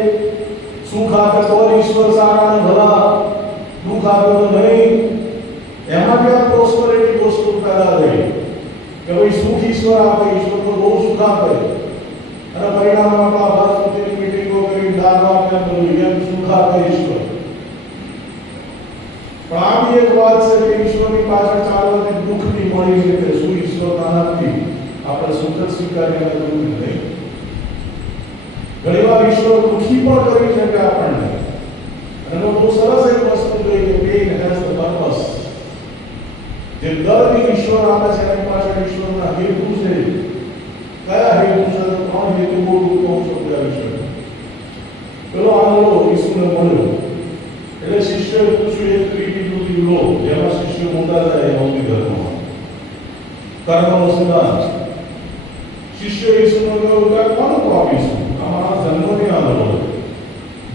સુખ આપે તો ઈશ્વર સારા ને ભલા, દુઃખ આપે તો નહીં. એમાં ક્યાં પ્રોસ્પરિટી વસ્તુ પેદા થઈ કે ભાઈ સુખ ઈશ્વર આપે, ઈશ્વર તો બહુ સુખ આપે અને પરિણામમાં આપણા ભારતની મીટિંગો કરી દાન આપે બધું એમ સુખ આપે ઈશ્વર. પણ આ બી એક વાત છે કે ઈશ્વરની પાછળ ચાલવાથી દુઃખની મળી છે કે શું ઈશ્વરના હાથથી આપણે સુખ જ સ્વીકારીએ દુઃખ નહીં. ઘણી વાર ઈશ્વર દુઃખી પણ કરી શકે આપણને. અને બહુ સરસ એક વસ્તુ જોઈ કે પેઇન હેઝ ધ પર્પસ. જે દર્દ ઈશ્વર આપે છે એની પાછળ ઈશ્વરના હેતુ છે. કયા હેતુ છે? 3 હેતુ બહુ ટૂંકમાં સમજાવી છે. પેલો આંધળો ઈસુને મળ્યો એટલે શિષ્યોએ પૂછ્યું એક ત્રિપીટકી લો જેમાં શિષ્યો મોટા થાય યહૂદી ધર્મમાં. કર્મનો સિદ્ધાંત. શિષ્યો ઈસુને કહ્યું કે કોનું આપીશું? અમારા જન્મથી આંધળો,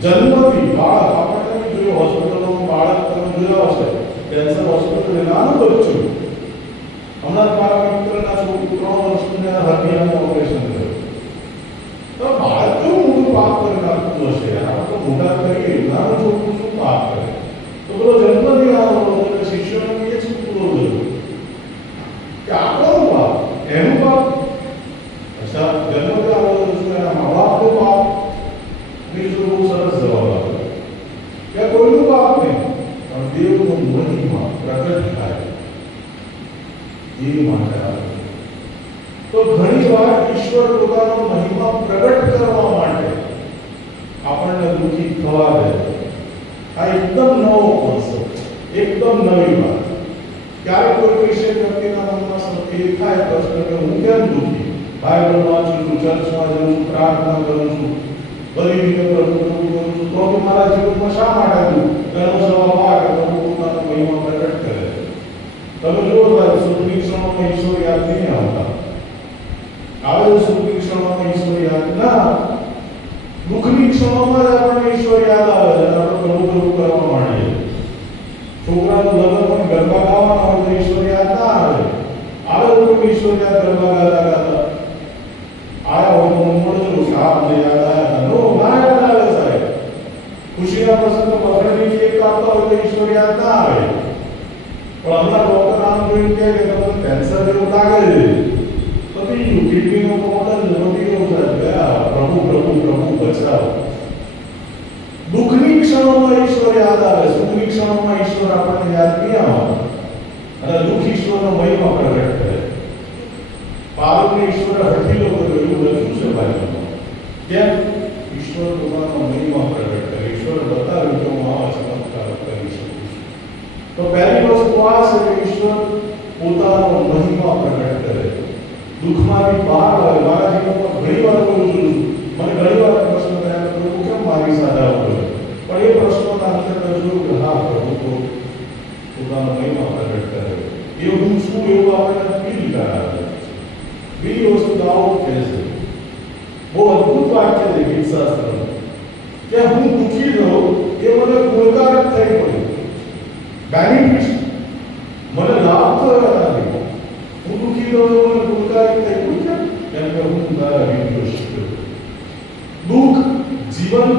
જન્મથી બાળક. આપણે જોયું હોસ્પિટલમાં બાળક તમે જોયા હશે, કેન્સર હોસ્પિટલ નાનું બચ્ચું. હમણાં મારા મિત્રના છોકરું 3 વર્ષનું હર્નિયાનું ઓપરેશન થયું. તો બાળક કેવું મોટું પાપ કરી નાખતું હશે? આપણે તો મોટા કરીએ, નાનું છોકરું શું પાપ કરે? તો પેલો જન્મથી આંધળો એટલે શિષ્યોને એ જ પૂરો થયો કે આપણો પાપ, એનું પાપ. અચ્છા, જન્મથી આંધળો છું એના મા બાપનું પાપ? બીજું બહુ સરસ જવાબ આપ્યો કે કોઈનું પાપ નહીં, પણ દેવનો મહિમા પ્રગટ થાય એ માટે આવે. તો ઘણી વાર ઈશ્વર પોતાનો મહિમા પ્રગટ કરવા માટે આપણને દુઃખી થવા દે. આ એકદમ નવો કોન્સેપ્ટ, એકદમ નવી વાત. ક્યારે કોઈ ક્રિશ્ચિયન વ્યક્તિના મનમાં એ થાય પ્રશ્ન કે હું કેમ દુઃખી? બાઇબલ વાંચું છું, ચર્ચમાં જાઉં છું, પ્રાર્થના કરું છું, બધી રીતે પ્રભુ કરું છું, તો બી મારા જીવનમાં શા માટે દુઃખ? તેનો જવાબ આ કે પ્રભુ પોતાનો મહિમા પ્રગટ કરે છે. તમે જુઓ સાહેબ, સુખની ક્ષણોમાં ઈશ્વર યાદ નહીં આવતા. આવે સુખની ક્ષણોમાં ઈશ્વર યાદ ના, દુઃખની ક્ષણોમાં જ આપણને ઈશ્વર યાદ આવે છે અને આપણે પ્રભુ પ્રભુ કરવા માંડીએ. છોકરાનું લગ્ન પણ ગરબા ગાવાના હોય તો ઈશ્વર યાદ ના આવે. આવે તો ઈશ્વર યાદ ગરબા ગાતા ગાતા આવ્યા હોય તો મળજો કે આ મને યાદ આવ્યા. નો, ના યાદ આવે સાહેબ. ખુશીના પ્રસંગમાં મગરની કેક કાપતા હોય તો ઈશ્વર યાદ ના આવે. પણ હમણાં ડોક્ટર આમ જોઈને કહે કે તમને કેન્સર જેવું લાગે છે, તો બીજું કિડનીનો પ્રોબ્લેમ વધી ગયો છે, ગયા પ્રભુ પ્રભુ પ્રભુ બચાવો. દુઃખની ક્ષણોમાં ઈશ્વર યાદ આવે, સુખની ક્ષણોમાં ઈશ્વર આપણને યાદ નહીં આવે. અને દુઃખ ઈશ્વરનો મહિમા પ્રગટ કરે. પાપને ઈશ્વર હઠીલો કર્યો એવું લખ્યું છે બાઇબલમાં. કેમ? ઈશ્વર પોતાનો મહિમા પ્રગટ કરે. ઈશ્વર બતાવ્યું કે હું આવા ચમત્કાર કરી શકું છું. તો પહેલી વસ્તુ આ છે કે ઈશ્વર પોતાનો મહિમા પ્રગટ કરે. દુઃખમાંથી બહાર આવે. મારા જીવનમાં ઘણી વાર બોલું છું, મને ઘણી વાર પ્રશ્ન થયા પ્રભુ કેમ મારી સાથે આવું કરે? પણ એ પ્રશ્નોના અંતે જોયું કે હા, પ્રભુ તો પોતાનો મહિમા પ્રગટ કરે. એ હું છું એવું આપણને ફીલ કરાવે. બીજી વસ્તુ આવો કહે છે, બહુ અદભુત વાક્ય છે ગીતશાસ્ત્રનું, કે હું દુઃખી રહું એ મને ગુણકારક થઈ પડ્યું. બેનિફિટ મને લાભ થયો નથી. હું દુઃખી રહું મને ગુણકારક થઈ પડ્યું. કેમ કે હું તારા વિડીયો શીખ્યો. દુઃખ જીવન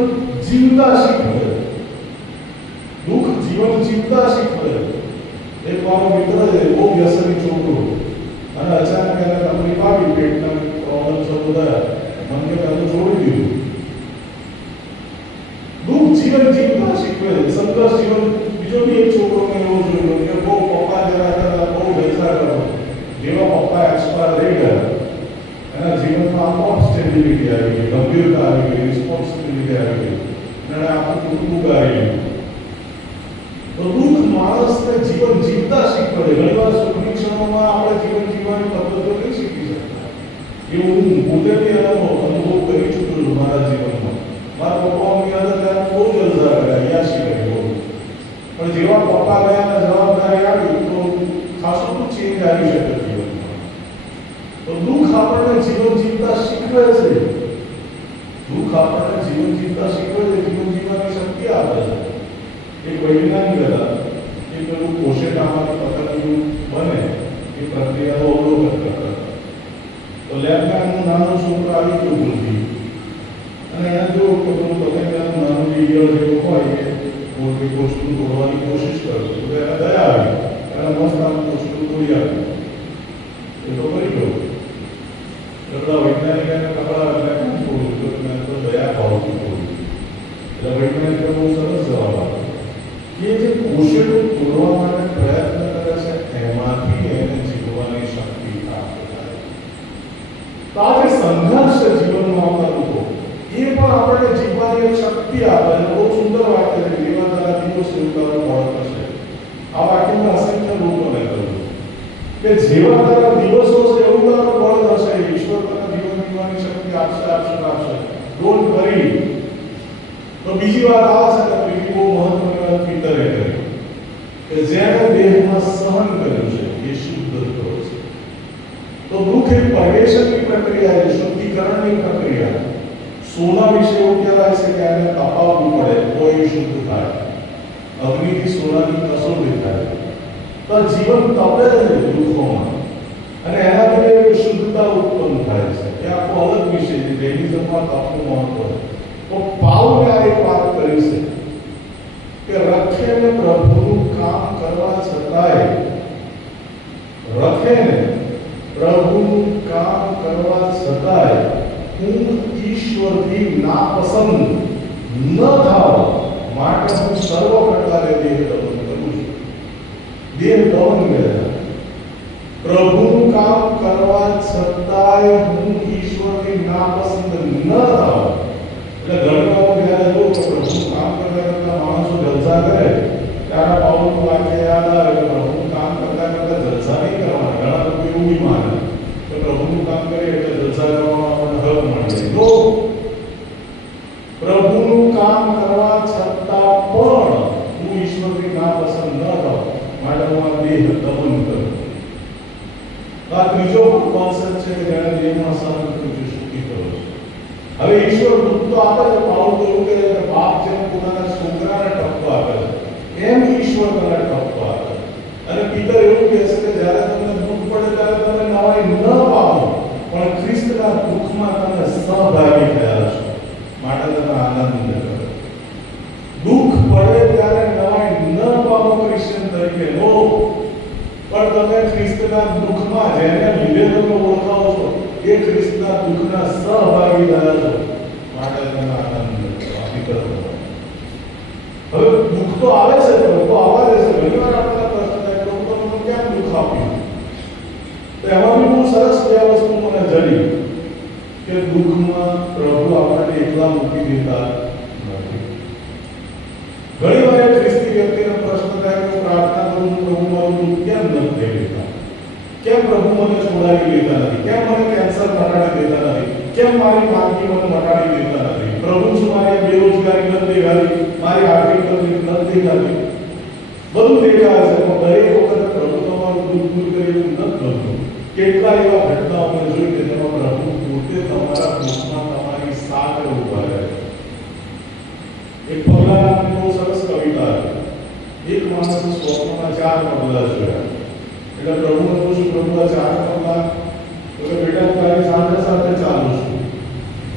જીવતા શીખવે. દુઃખ જીવન જીવતા શીખવે. એક મારો મિત્ર છે, બહુ વ્યસની છોકરો, અને અચાનક એને તકલીફ આવી, પેટના પ્રોબ્લેમ છે બધા, મને કે છોડી દીધું. દુઃખ જીવન જીવતા શીખવે. સંઘર્ષ જીવન. બીજો બી એક છોકરો મેં એવો જોયો કે બહુ પપ્પા જરા હતા, બહુ બેસા કરો, જેવા પપ્પા એક્સપાયર થઈ ગયા, એના જીવનમાં આમ સ્ટેબિલિટી આવી ગઈ, ગંભીરતા આવી ગઈ, રિસ્પોન્સિબિલિટી આવી ગઈ, અને આખું કુટુંબ આવી ગયું. તો દુઃખ માણસને જીવન જીવતા શીખવે. ઘણી વાર સુખની ક્ષણોમાં આપણે જીવન જીવવાની પદ્ધતિઓ નહીં શીખી શકતા. એવું હું પોતે બી એનો અનુભવ કરી ચૂક્યો છું મારા જીવનમાં. મારા પપ્પાની અંદર બહુ જલસા કર્યા, યાશી કરી બહુ. પણ જેવા પપ્પા ગયા અને જવાબદારી આવી તો ખાસું તો ચેન્જ આવી શકે જીવનમાં. તો દુઃખ આપણને જીવન જીવતા શીખવે છે. દુઃખ આપણને જીવન જીવતા શીખવે છે, જીવન જીવવાની શક્તિ આપે છે. એક વૈજ્ઞાનિક હતા, એ પેલું કોશેટામાંથી પતંગિયું બને એ પ્રક્રિયાનો અવલોકન કરતા હતા. તો લેબમાં નાનો છોકરો આવી ગયો ભૂલથી, અને એને જોયું કે પેલું પતંગિયાનું નાનું ઈયળ જેવું હોય એ મોટી કોષનું તોડવાની કોશિશ કરતો. તો એને દયા આવી, એને મસ્ત આમ કોષનું તોડી આવ્યું. એ તો કરી ગયો. એટલા વૈજ્ઞાનિક એને કપડા કેમ તોડ્યું? તો મેં તો દયા ભાવથી તોડ્યું. એટલે વૈજ્ઞાનિકે બહુ સરસ જવાબ આપ્યો કે જે કોશિશો તોડવા માટે પ્રયત્ન કરે છે એમાંથી એને જીવવાની શક્તિ પ્રાપ્ત થાય. તો આ જે સંઘર્ષ છે જીવનમાં આવતા લોકો, એ પણ આપણને જીવવાની એક શક્તિ આપે છે. બહુ સુંદર વાક્ય છે, જેવા તારા દિવસ એવું તારો બળ થશે. આ વાક્યમાં અસંખ્ય લોકોને કહ્યું કે જેવા તારા દિવસો છે એવું તારો બળ થશે. ઈશ્વર તને જીવન જીવવાની શક્તિ આપશે આપશે આપશે. Don't worry. તો બીજી વાત આ છે કે બીજી બહુ મહત્વની વાત પિતરે કરી કે જેણે દેહમાં સહન કર્યું છે એ શુદ્ધ થયો છે. તો દુઃખ એક પરવેશનની પ્રક્રિયા છે, શુદ્ધિકરણની પ્રક્રિયા. સોના વિશે એવું કહેવાય છે કે એને તપાવવું પડે તો એ શુદ્ધ થાય. અગ્નિથી સોનાની કસોટી થાય. તો જીવન તપે છે દુઃખોમાં, અને એનાથી એક શુદ્ધતા ઉત્પન્ન થાય છે. એ આખો અલગ વિષય છે. જૈનિઝમમાં તપનું મહત્વ. તો પાઉલે આ એક વાત કરી છે કે રખેને પ્રભુનું કામ કરવા છતાંય, રખેને પ્રભુનું કામ કરવા છતાંય હું ઈશ્વરથી નાપસંદ ન થાવ માટે હું સર્વ પ્રકારે દેહ દમન કરું છું. દેહ દમન કર્યા. પ્રભુનું કામ કરવા છતાંય હું ઈશ્વરથી નાપસંદ ન થાવ. એટલે ઘણી વાર જ્યારે જો પ્રભુ કામ કરવા કરતા માણસો જલસા કરે ત્યારે પાઉલનું વાક્ય તો આ ત્રીજો કોન્સેપ્ટ છે કે જેને દેહમાં સહન શક્તિ કરો છે. હવે ઈશ્વર દુઃખ તો આપે છે. પાઉલ તો એવું કહે છે કે બાપ જેમ પોતાના છોકરાને ઠપકો આપે છે એમ ઈશ્વર તને ઠપકો આપે છે. અને પિતર એવું કહે છે કે જ્યારે તમને દુઃખ પડે ત્યારે તમે નવાઈ ન પામો, પણ ખ્રિસ્તના દુઃખમાં તમે સહભાગી થયા છો માટે તમે આનંદ કરો. દુઃખ પડે ત્યારે નવાઈ ન પામો ક્રિશ્ચિયન તરીકે નો, પણ તમે ખ્રિસ્તના દુઃખમાં જેને લીધે તમે ઓળખાવો છો એ ખ્રિસ્તના દુઃખના સહભાગી થયા છો માટે તમે આનંદ કરો. હવે દુઃખ તો આવે છે, પ્રભુ આવવા દે છે. ઘણી વાર આપણને પ્રશ્ન થાય પ્રભુ તમને કેમ દુઃખ આપ્યું? તો એમાં બી બહુ સરસ બે વસ્તુ મને જડી કે દુઃખમાં પ્રભુ આપણને એકલા મૂકી દેતા નથી. ઘણી વાર ખ્રિસ્તી વ્યક્તિનો પ્રશ્ન થાય કે પ્રાર્થના કરું પ્રભુ મારું દુઃખ કેમ નથી થઈ લેતા? કેમ પ્રભુ મને છોડાવી લેતા નથી? કેમ મને કેન્સર મટાડી દેતા નથી? કેમ મારી માંદગી મને મટાડી દેતા નથી? પ્રભુ શું મારી બેરોજગારી નથી દેખાતી? મારી આર્થિક તકલીફ નથી દેખાતી? બધું દેખાય છે, પણ દરેક વખતે પ્રભુ તમારું દુઃખ દૂર કરી એવું નથી બનતું. કેટલા એવા ઘટનાઓ આપણે જોઈ કે જેમાં પ્રભુ પોતે તમારા દુઃખમાં તમારી સાથે ઉભા રહે. એક પગલાની બહુ સરસ કવિતા છે. એક માણસે સ્વપ્નમાં 4 પગલા જોયા. એટલે પ્રભુને પૂછ્યું, પ્રભુ આ 4 પગલા? તો કે બેટા તારી સાથે સાથે ચાલું છું.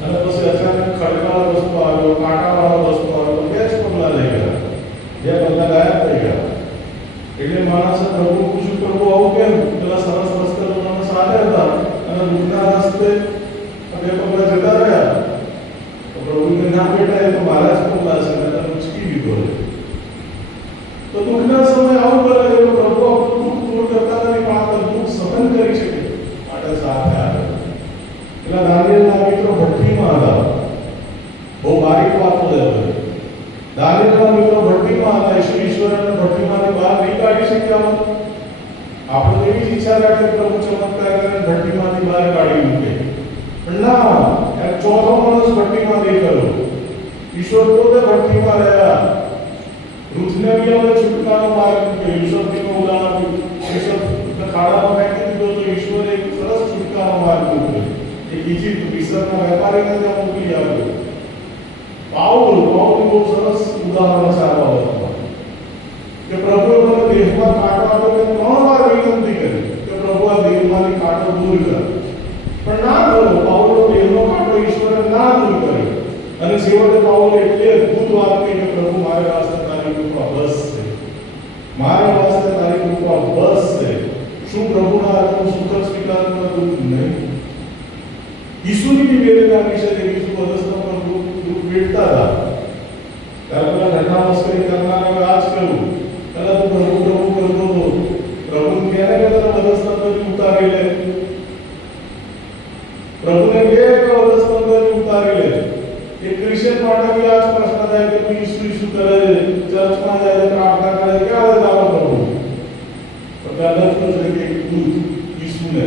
અને પછી અચાનક ખડકાવાળો રસ્તો આવ્યો, કાંટાવાળો રસ્તો આવ્યો, 2 જ પગલા લઈ ગયા. 2 પગલા ગાયબ થઈ ગયા. એટલે માણસે પ્રભુ પૂછ્યું, પ્રભુ આવું કેમ? પેલા સરસ રસ્તે તો તમે સાથે હતા અને દુઃખના રસ્તે 2 પગલા જતા રહ્યા. તો પ્રભુ કે ના બેટા, એ તો મારા જ પગલા છે, મેં તને ઉચકી દીધો છે. તો દુઃખના સમય આવું કરે છે કે પ્રભુ આપણું દુઃખ દૂર કરતા નથી, પણ આપણે દુઃખ સહન કરી શકે માટે સાથે આવે. પેલા દાનિયેલના મિત્રો ભઠ્ઠીમાં હતા. બહુ બારીક વાતો છે. દાનિયેલના મિત્રો ભઠ્ઠીમાં હતા. ઈશ્વરને ભઠ્ઠીમાંથી બહાર નહીં કાઢી શક્યા. આપણે એવી જ ઈચ્છા રાખે પ્રભુ ચમત્કાર કરીને ભઠ્ઠીમાંથી બહાર કાઢી મૂકે, પણ ના, એ ચોથો માણસ ભઠ્ઠીમાં ગયો. ઈશ્વર પોતે ભઠ્ઠીમાં રહ્યા. રૂથને બી હવે છુટકારો માર્ગ મૂક્યો. ઈશ્વરનું ઉદાહરણ આપ્યું. ઈશ્વર ખાડામાં ફેંકી દીધો તો ઈશ્વરે એક સરસ છુટકારો માર્ગ મૂક્યો. એક ઇજિપ્ત મિસ્રના વેપારીને ત્યાં મોકલી આવ્યો. પાઉલ બહુ સરસ ઉદાહરણ છે આ બાબતમાં કે પ્રભુએ મને દેહમાં કાંટો આપ્યો કે 3 વાર વિનંતી કરી કે પ્રભુ આ દેહમાંથી કાંટો દૂર કર, પણ ના કર્યો. પાઉલનો દેહનો કાંટો ઈશ્વરે ના દૂર કર્યો. અને છેવટે પાઉલે એટલી અદ્ભુત વાત કહી કે પ્રભુ મારે વાસ્તે તારી કૃપા બસ છે, મારે વાસ્તે તારી કૃપા બસ છે. શું પ્રભુના હાથનું સુખ સ્વીકારવું હતું? નહીં. ઈસુની બી વેદના વિશે ઈસુ અધસ્તંભ પર દુઃખ વેઠતા હતા. ત્યારે પેલા ઘટના મસ્કરી કરનારા આ જ કહ્યું, પહેલા તો પ્રભુ પ્રભુ કરતો હતો. પ્રભુ ક્યારે કહેતા અધસ્તંભ ઉતારી લે? પ્રભુને કે અધસ્તંભ ઉતારી લે. એક ક્રિશ્ચિયન માટે બી આ જ પ્રશ્ન થાય કે તું ઈસુ ઈસુ કરે છે, ચર્ચમાં જાય છે, પ્રાર્થના કરે છે, ક્યારે જાવ પ્રભુ? તો પહેલા તો છે કે દૂત ઈસુને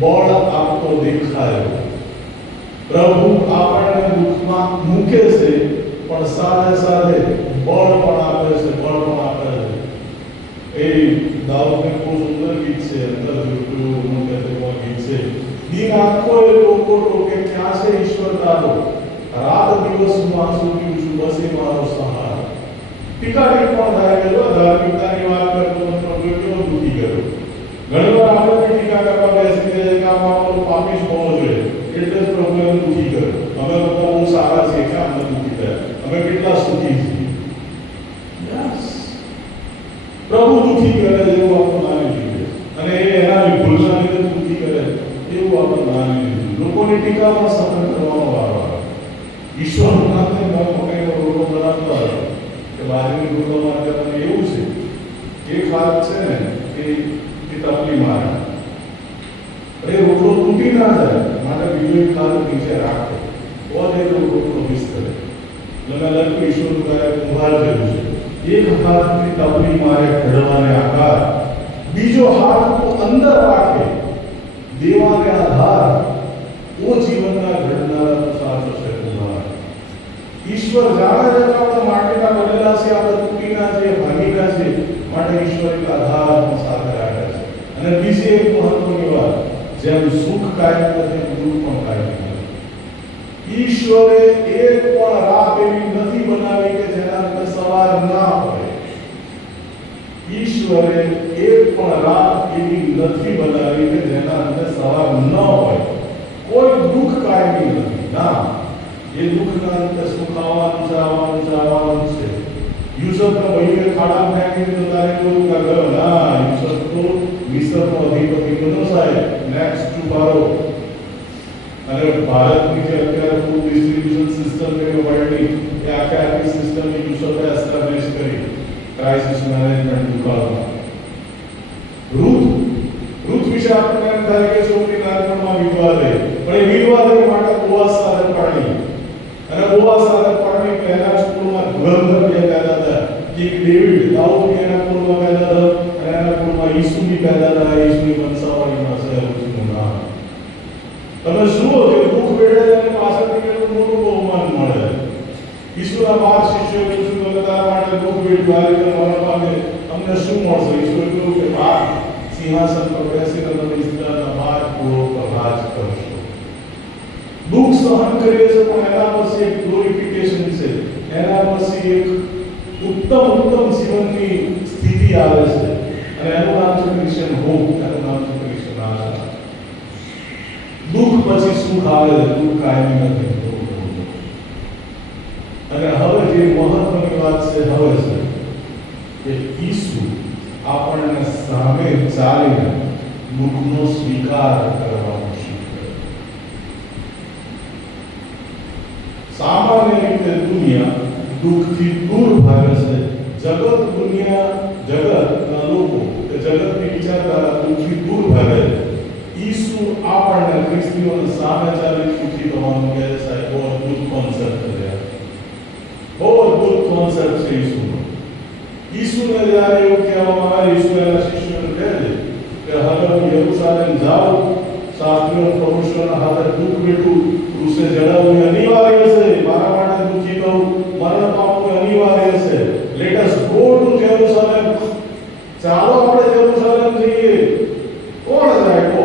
બળ આપતો દેખાયો. પ્રભુ આપણને દુઃખમાં મૂકે છે, પણ સાથે સાથે બળ પણ આપે છે, બળ પણ આપે છે. એ દાઉદને બહુ સુંદર ગીત છે, અંદર જોયું ગીત છે. દિન આંખો એ લોકો ટોકે, ક્યાં છે ઈશ્વર તારો? રાત દિવસ હું આંસુ પીઉં છું, બસ એ મારો સહારો. ટીકા ટિપ્પણ થાય કે ધાર્મિકતાની વાત કરતો પ્રભુ કેવો દુઃખી કર્યો. ઘણી વાર આપણે ટીકા કરવા બેસી જાય કે આ મારો પાપી જ હોવો જોઈએ, એટલે જ પ્રભુ એને દુઃખી કર્યો. અમે બધા બહુ સારા છીએ કે અમને દુઃખી થયા, અમે કેટલા સુખી છીએ. પ્રભુ દુઃખી કરે એવું આપણે માની જોઈએ, અને એ એના ભૂલના લીધે દુઃખી કરે એવું આપણે માની લીધું. લોકોની ટીકામાં સહન કરવાનો વારો આવે. ઈશ્વર નાથને મકાઈનો રોટલો બનાવતો હતો કે બાજરીની રોટલો માટે એવું છે, એક હાથ છે ને એ તપલી મારે, એ રોટલો તૂટી ના જાય માટે બીજો એક હાથ નીચે રાખો, તો જ એ રોટલો મિસ કરે. એટલે મેં લખ્યું ઈશ્વરનું કાર્ય કુંભાર જેવું છે. એક હાથની તપલી મારે ઘડવાને આકાર, બીજો હાથ તો અંદર રાખે દેવાને આધાર, ઓ જીવનના ઘડનારા તો સાચો છે કુંભાર. ઈશ્વર જાણે છે કે આપણે માટીના બનેલા છે, આપણે તૂટીના છે, ભાંગીના છે, માટે ઈશ્વર એક આધાર સાથે રાખે છે. અને અને બીજી એક મહત્વની વાત, જેમ સુખ કાયમી નથી દુઃખ પણ કાયમી નથી. ઈશ્વરે એક પણ રાત એવી નથી બનાવી કે જેના અંદર સવાર ના હોય. ઈશ્વરે એક પણ રાત એવી નથી બનાવી કે જેના અંદર સવાર ન હોય. કોઈ દુઃખ કાયમી નથી. ના, એ દુઃખના અંતે સુખ આવવાનું છે. યુસુફના ભાઈઓએ ખાડા ફેંકી દીધો તારે કેવું કાગળ? ના, યુસુફ તો મિસ્રનો અધિપતિ બનો સાહેબ. નેક્સ્ટ ટુ પારો. અને ભારતની જે અત્યારે ફૂડ ડિસ્ટ્રીબ્યુશન સિસ્ટમ છે વર્લ્ડની, એ આખી સિસ્ટમ યુસુફે એસ્ટાબ્લિશ કરી ક્રાઇસિસ મેનેજમેન્ટ દુકાળમાં. રૂથ વિશે આપણને એમ થાય કે છોકરી નાનપણમાં વિધવા રહી, પણ એ વિધવા રહી માટે બોઆઝ સાથે પરણી, અને બોઆઝ સાથે પરણી પહેલા સ્કૂલમાં ધુરંધર બે પેદા થયા. કિંગ ડેવિડ, દાઉદ બી એના કુળમાં પેદા થયો, અને એના કુળમાં ઈસુ બી પેદા થયા. ઈસુની વંશાવળીમાં છે રૂથનું નામ. તમે જુઓ કે દુઃખ વેળે અને પાછળથી કેટલું મોટું બહુમાન મળે. ઈસુના 12 શિષ્યોએ પૂછ્યું કે તારા માટે દુઃખ વેઠ્યું, આ રીતે મરણ પામે, અમને શું મળશે? ઈસુએ કહ્યું કે આ સિંહાસન પર બેસીને તમે ઇસ્રાએલના 12 કુળો પર રાજ કરશો. દુઃખ સહન કરીએ છીએ, પણ એના પછી એક ગ્લોરિફિકેશન છે, એના પછી એક ઉત્તમ જીવનની સ્થિતિ આવે છે, અને એનું નામ છે ક્રિશ્ચિયન હોપ, એનું નામ છે ક્રિશ્ચિયન આશા. દુઃખ પછી સુખ આવે છે, દુઃખ કાયમી નથી. અને હવે જે મહત્વની વાત છે હવે છે કે ઈસુ આપણને સામે ચાલીને દુઃખનો સ્વીકાર કરવાનું શીખવે. સામાન્ય રીતે દુનિયા દુઃખથી દૂર ભાગે છે. જગતના લોકો, જગતની વિચારધારા દુઃખથી દૂર ભાગે. ઈસુ આપણને ખ્રિસ્તીઓને સામે ચાલીને દુઃખી થવાનું કહે છે. બહુ અદભુત કોન્સેપ્ટ છે. બહુ અદભુત કોન્સેપ્ટ છે ઈસુનો. ઈસુને જ્યારે એવું કહેવામાં આવે, ઈસુ એના શિષ્યોને કહે છે કે હવે હું યરૂશાલેમ જાઉં, શાસ્ત્રીઓ પરુષોના હાથે દુઃખ વેઠું, ક્રૂસે જડાવવું અનિવાર્ય છે, મારા માટે દુઃખી થવું, મરણ પામવું અનિવાર્ય છે. Let us go to Jerusalem. ચાલો આપણે જેરુસલેમ જઈએ. કોણ જાય? કો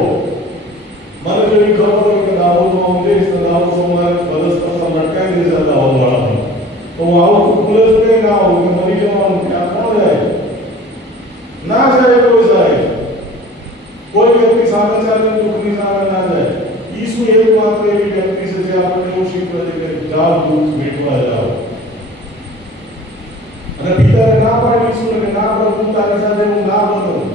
મને જો એવી ખબર હોય કે દાહોદમાં હું જઈશ તો દાહોદમાં મારે બદસ્તરમાં લટકાઈ દેશે દાહોદવાળાને, તો હું આવું ખુલ્લે કે ના આવું કે મરી જવાનું, ત્યાં કોણ જાય? ના જાય કોઈ જાય. કોઈ વ્યક્તિ સામે ચાલે દુઃખની સામે ના જાય. ઈસુ એકમાત્ર એવી વ્યક્તિ છે જે આપણને એવું શીખવે છે કે જાઓ દુઃખ વેઠવા જાઓ. અને પિતાએ ના પાડી ઈસુને કે ના પ્રભુ તારી સાથે હું ના બનું.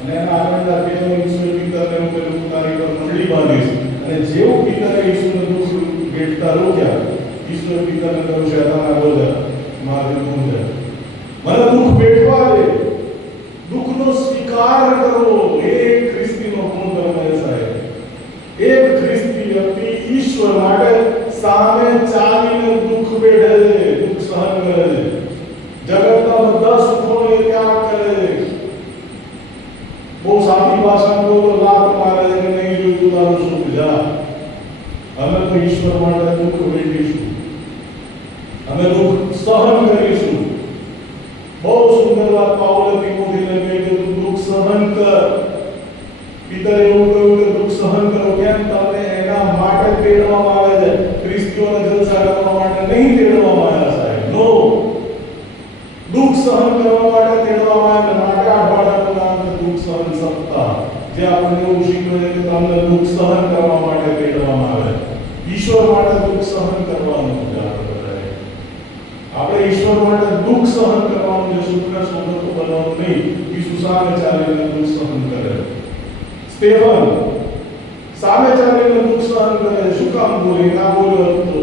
અને એના આગળના પેલો ઈસુએ પિતાને એવું કહ્યું હું તારી પર મંડળી બાંધીશ. અને જેવું પિતાએ ઈસુને દુઃખ વેઠતા રોક્યા, ઈસુએ પિતાને કહ્યું શેતાના બોલ્યા મારે હું જાય, મને દુઃખ વેઠવા દે, દુઃખનો સ્વીકાર કરો. એક ખ્રિસ્તીનો ગુણ તમે સાહેબ, એક ખ્રિસ્તી વ્યક્તિ ઈશ્વર માટે સામે ચાલીને દુઃખ વેઠે છે, દુઃખ સહન કરે છે, જગતના બધા સુખોને ત્યાગ કરે છે. બહુ સાદી ભાષામાં બોલો તો લાત મારે છે કે નહીં જોઈતું તારું સુખ જા. અમે તો ઈશ્વર માટે દુઃખ વેઠીશું, અમે દુઃખ સહન કરીશું. બહુ સુંદર વાત પાઉલે તિમોથીને કહી કે દુઃખ સહન કર. પિતાએ એવું કહ્યું કે દુઃખ સહન કરો. કેમ? તમને એના માટે તેડવામાં આવે છે, ખ્રિસ્તીઓને જલસા કરવા માટે નહીં તેડવામાં આવ્યા સાહેબ. નો, દુઃખ સહન કરવા માટે તેડવામાં આવ્યા. માટે અઠવાડિયાનું નામ છે દુઃખ સહન સપ્તાહ, જે આપણને એવું શીખવે છે કે તમને દુઃખ સહન કરવા માટે તેડવામાં આવે. ઈશ્વર માટે દુઃખ સહન કરવાનું છે. આપણે ઈશ્વર માટે દુઃખ સહન કરવાનું છે, સુખને સોગંદ બનવાનું નહીં. ઈસુ સામે ચાલીને દુઃખ સહન કરે. સ્ટેફન સામે ચાલીને દુઃખ સહન કરે. શું કામ બોલી? ના બોલ્યો હતો,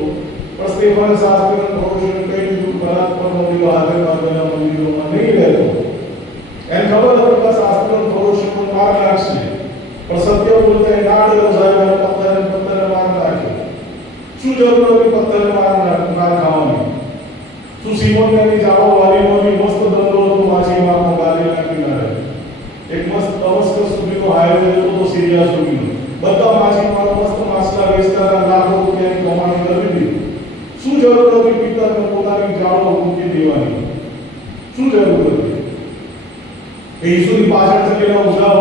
પણ સ્ટેફન શાસ્ત્રીને પરુષોને કહી દીધું બલાત્કારનો વિવાહ હાથે બાંધેલા મંદિરોમાં નહીં રહેતો. એને ખબર હતી કે શાસ્ત્રીનો પરુષોને માર નાખશે, પણ સત્ય બોલતા એ ના ડર્યો સાહેબ. પત્થરે માર નાખ્યો. શું જરૂર હતી પત્થરે માર ખાવાની? શું સિમોનની જાળો વાલીમાંથી મસ્ત ધંધો હતો માછીમારનો ગાલીના કિનારે? એક મસ્ત દમસ્કસ સુધીનો હાઈવે હતો તો સિરિયા સુધીનો. બધા માછીમારો મસ્ત માછલા વેચતા હતા, લાખો રૂપિયાની કમાણી કરી દીધી. શું જરૂર હતી પિતાને પોતાની જાળો મૂકી દેવાની? શું જરૂર હતી? ઈસુની પાછળ ચલીને ઉભા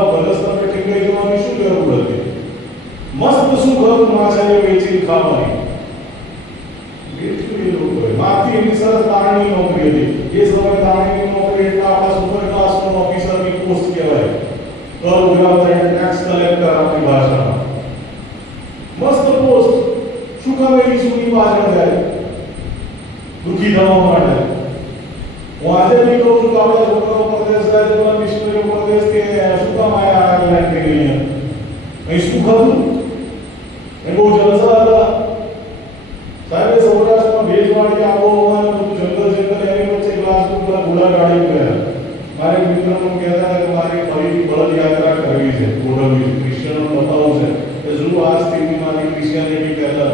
કર ઉઘરાવતા એટલે ટેક્સ કલેક્ટર આપણી ભાષામાં. મસ્ત પોસ્ટ. શું કામ એ ઈસુની પાછળ જાય? દુઃખી થવા માટે. હું આજે બી કહું છું કે આપણા છોકરાઓ પરદેશ જાય તો મિશનરીઓ પરદેશ કે શું કામ આયા આયર્લેન્ડ કે નહીં? અહીં શું ખરું? એ બહુ જલસા હતા. સાહેબ સૌરાષ્ટ્રમાં ભેજવાળી આબોહવા બધું જંગલ એની વચ્ચે ક્લાસરૂમ પર ઘોડા ગાડી ગયા. મારે મિત્રો કહેતા હતા કે મારે ફરી બળદ યાત્રા કરવી છે, ગોઠવવી છે, ક્રિશ્ચિયનો બતાવવું છે કે શું આ સ્થિતિમાંથી ક્રિશ્ચિયાનિટી કહેતા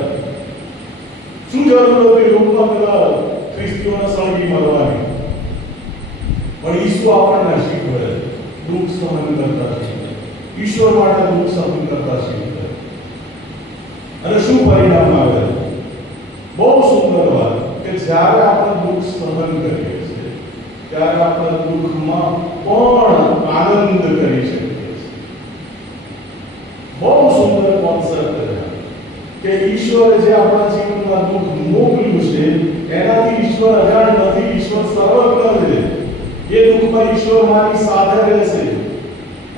શું જરૂર હતી લોકોમાં પેલા ખ્રિસ્તીઓને સળગી મારવાની. પણ ઈસુ આપણને શીખવે દુઃખ સહન કરતા શીખવે, ઈશ્વર માટે દુઃખ સહન કરતા શીખવે. અને શું પરિણામ આવે? બહુ સુંદર વાત કે જ્યારે આપણે દુઃખ સહન કરીએ છીએ ત્યારે આપણે દુઃખમાં પણ આનંદ કરી શકીએ છીએ. બહુ સુંદર કોન્સેપ્ટ છે કે ઈશ્વરે જે આપણા જીવનમાં દુઃખ મોકલ્યું છે એનાથી ઈશ્વર અજાણ નથી, ઈશ્વર સર્વજ્ઞ છે. એ દુઃખમાં ઈશ્વર મારી સાથે રહેશે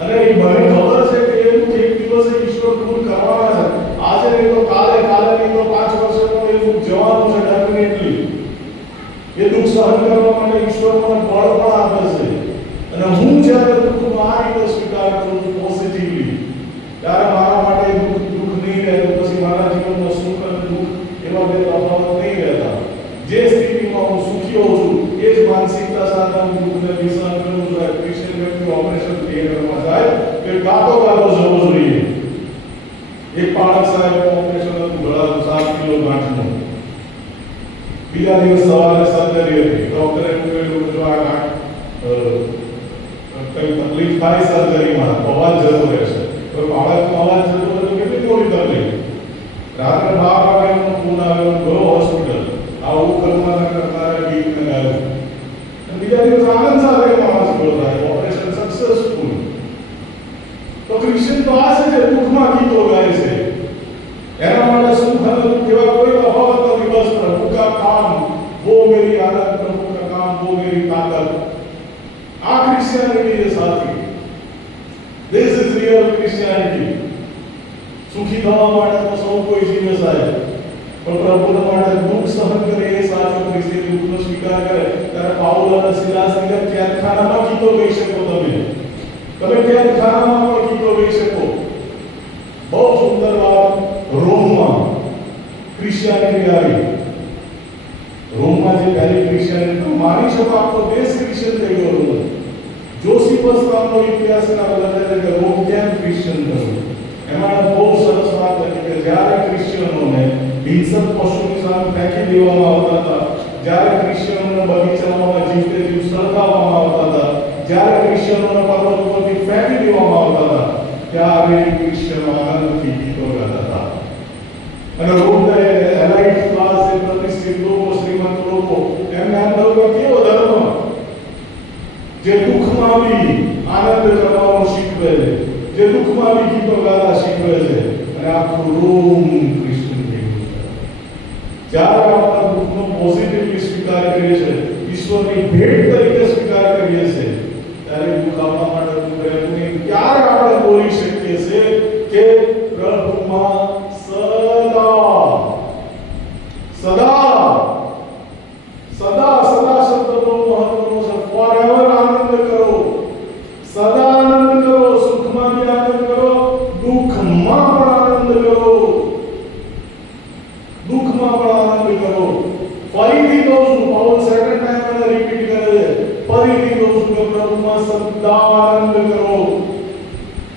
અને એ મને ખબર છે કે એ દુઃખ એક દિવસે ઈશ્વર દૂર કરવાના છે. આજે નહીં તો કાલે, કાલે નહીં તો 5 વર્ષમાં એ દુઃખ જવાનું છે ડેફિનેટલી. એ દુઃખ સહન કરવા માટે ઈશ્વર મને બળ પણ આપે છે. અને હું જ્યારે દુઃખમાં આ રીતે સ્વીકાર કરું છું પોઝિટિવલી, ત્યારે મારા માટે દુઃખ નહીં રહે. પછી મારા જીવનમાં સુખ અને દુઃખ એવા બે તફાવત નહીં રહેતા. જે સ્થિતિમાં હું સુખી હોઉં છું એ જ માનસિકતા સાથે હું દુઃખને વિસહન કરું છું. ક્રિશ્ચિયન વ્યક્તિ ઓપરેશન થિયેટરમાં જાય કે ગાતો જવો જોઈએ. એક પાળક સાહેબ ઓપરેશન હતું, ગળાનું 7 કિલો ગાંઠનું. બીજા દિવસ સવારે સર્જરી હતી. ડોક્ટરે કહ્યું કે જો આ ગાંઠ કઈ તકલીફ થાય સર્જરીમાં તો અવાજ જતો રહેશે. તો બાળકનો અવાજ જતો રહે તો કેટલી મોટી તકલીફ. રાત્રે 12 વાગે એમનો ફોન આવ્યો, ગયો હોસ્પિટલ. આવું કરતા ગીતને ગાયું. બીજા દિવસ આનંદ સાથે માણસ બોલાય, ઓપરેશન સક્સેસફુલ. તો ક્રિશ્ચિયન તો આ છે જે દુઃખમાં ગીતો ગાય છે. એના માટે સુખ અને દુઃખ એવા કોઈ તફાવત નથી. બસ પ્રભુ કા કામ वो मेरी आदत, प्रभु का काम वो मेरी ताकत. આ ક્રિશ્ચિયાનિટી છે સાચી. This is real Christianity. સુખી થવા માટે તો સૌ કોઈ જીવે સાહેબ, પણ પ્રભુના માટે દુઃખ સહન કરે એ સાચો ખ્રિસ્તી. દુઃખનો સ્વીકાર કરે ત્યારે પાઉલ અને સિલાસની કેદખાનામાં ગીતો ગાઈ શકો. તમે કેદખાનામાં પણ ગીતો ગાઈ શકો. બહુ સુંદર વાત. રોમમાં ક્રિશ્ચિયાનિટી આવી. રોમમાં જે પહેલી ક્રિશ્ચિયાનિટી તો માની શકો આખો દેશ ક્રિશ્ચિયન થઈ ગયો હતો. જોસીફસ નામનો ઇતિહાસકાર લખે કે રોમ કેમ ક્રિશ્ચિયન થયું. એમાં બહુ સરસ વાત હતી કે જ્યારે ક્રિશ્ચિયનોને હિંસક પશુની સામે ફેંકી દેવામાં આવતા હતા, જ્યારે ક્રિશ્ચિયનોને બગીચામાં જીવતે જીવ સળગાવવામાં આવતા હતા, જ્યારે ક્રિશ્ચિયનોને પર્વત ઉપરથી ફેંકી દેવામાં આવતા હતા, ત્યારે ક્રિશ્ચિયનો આનંદથી ગીતો ગાતા હતા. અને રોમને એલાઇટ ક્લાસ એ પ્રતિષ્ઠિત લોકો, શ્રીમંત લોકો એમને એમ થયું કે કેવો ધર્મ જે દુઃખમાં બી આનંદ કરવાનું શીખવે છે, જે દુઃખમાં બી ગીતો ગાતા શીખવે છે. અને આખું રોમ ક્રિશ્ચિયન થઈ ગયું છે. જ્યારે આપણે દુઃખનો પોઝિટિવલી સ્વીકાર કરીએ છીએ, ઈશ્વરની ભેટ તરીકે સ્વીકાર કરીએ છીએ, ત્યારે દુઃખ આપણા માટે દુઃખ રહેતું નહીં. ત્યારે આપણે બોલી શકીએ છીએ કે પ્રભુમાં સદા સદા સદા સદા શબ્દનો મહત્વનો છે. ફોરએવર આનંદ કરો, સદા આનંદ કરો, સુખમાં બી આનંદ કરો, દુઃખમાં પણ આનંદ કરો. દુઃખમાં પણ આનંદ કરો. ફરીથી કહું છું, પાઉલ સેકન્ડ ટાઈમ એને રિપીટ કરે છે. ફરીથી કહું છું કે પ્રભુમાં સદા આનંદ કરો.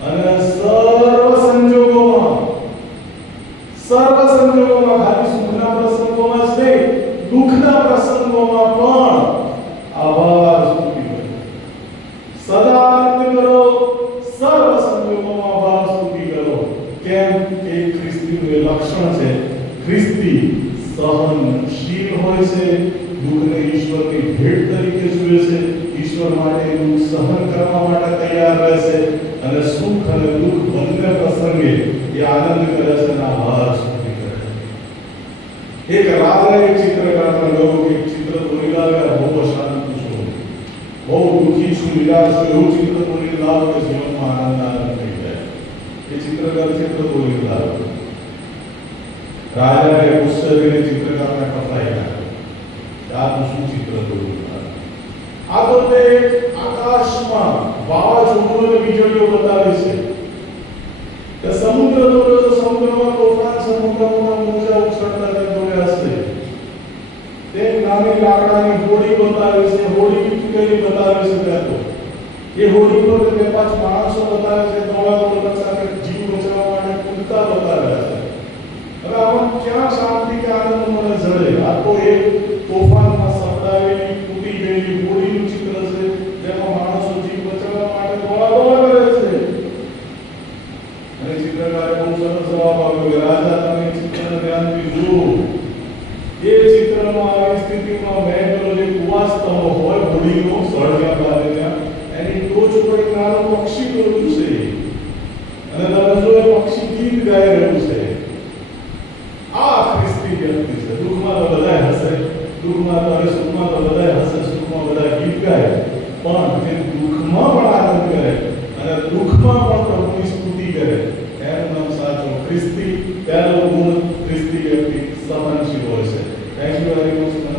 અને સર્વ સંજોગોમાં ખાલી સુખના પ્રસંગોમાં જ નહીં, દુઃખના પ્રસંગોમાં પણ આભાર સ્તુતિ કરો. સદા આનંદ કરો, સર્વ સંજોગોમાં આભાર સ્તુતિ કરો. કેમ કે ખ્રિસ્તીનું એ લક્ષણ છે. ખ્રિસ્તી સહનશીલ હોય છે, દુઃખને ઈશ્વરની ભેટ તરીકે જુએ છે, ઈશ્વર માટે દુઃખ સહન કરવા માટે તૈયાર રહે છે, અને સુખ અને દુઃખ બંને પ્રસંગે એ આનંદ કરે છે અને આભાર સ્તુતિ કરે છે. એક રાજા એક ચિત્રકારને કહ્યું કે ચિત્ર દોરી લાવે, બહુ અશાંત છું, બહુ દુઃખી છું, નિરાશ છું, એવું ચિત્ર દોરી લાવ કે જીવનમાં આનંદ આવે. ચિત્ર દોરી લાવ્યો. રાજાએ ગુસ્સે થઈને ચિત્રકારને પકડાઈ નાખ્યો. આ શું ચિત્ર દોરી લાવ્યો? આ તો તે આકાશમાં વાવાઝોડું અને વીજળીઓ બતાવે છે. કે સમુદ્ર દોર્યો તો સમુદ્રમાં તોફાન, સમુદ્રમાં મોજા ઉછળતા તે દોર્યા છે. તે નાની લાકડાની હોડી બતાવે છે. હોડી કેવી બતાવે છે ત્યાં તો એ હોડી પર બે પાંચ માણસો બતાવે છે. દોડાદોડ સાથે જીવ બચાવવા માટે કૂદતા બતાવ્યા છે. હવે આમાં ક્યાં શાંતિ કે આનંદ મને જડે? આ તો એક તોફાનમાં સપડાવેલી તૂટી ગયેલી હોડીનું ચિત્ર છે, જેમાં માણસો જીવ બચાવવા માટે દોડાદોડ કરે છે. અને ચિત્રકારે બહુ સરસ જવાબ આપ્યો કે રાજા, તમે ચિત્રને ધ્યાનથી જુઓ. એ ચિત્રમાં આવી સ્થિતિમાં મેઘનો જે કુવાસ્તવ હોય હોડીનો સળગ્યા બાદ ત્યાં એની ટોચ ઉપર એક નાનું પક્ષી દોર્યું છે. અને તમે જો એ પક્ષી ગીત ગાઈ રહ્યું છે. આ ખ્રિસ્તી વ્યક્તિ છે. દુઃખમાં તો બધા હશે, દુઃખમાં તો હવે સુખમાં તો બધા હશે, સુખમાં બધા ગીત ગાય, પણ જે દુઃખમાં પણ આનંદ કરે અને દુઃખમાં પણ પ્રભુની સ્તુતિ કરે એનું નામ સાચો ખ્રિસ્તી. પહેલો ગુણ ખ્રિસ્તી વ્યક્તિ સહનશીલ હોય છે. Thank you very much.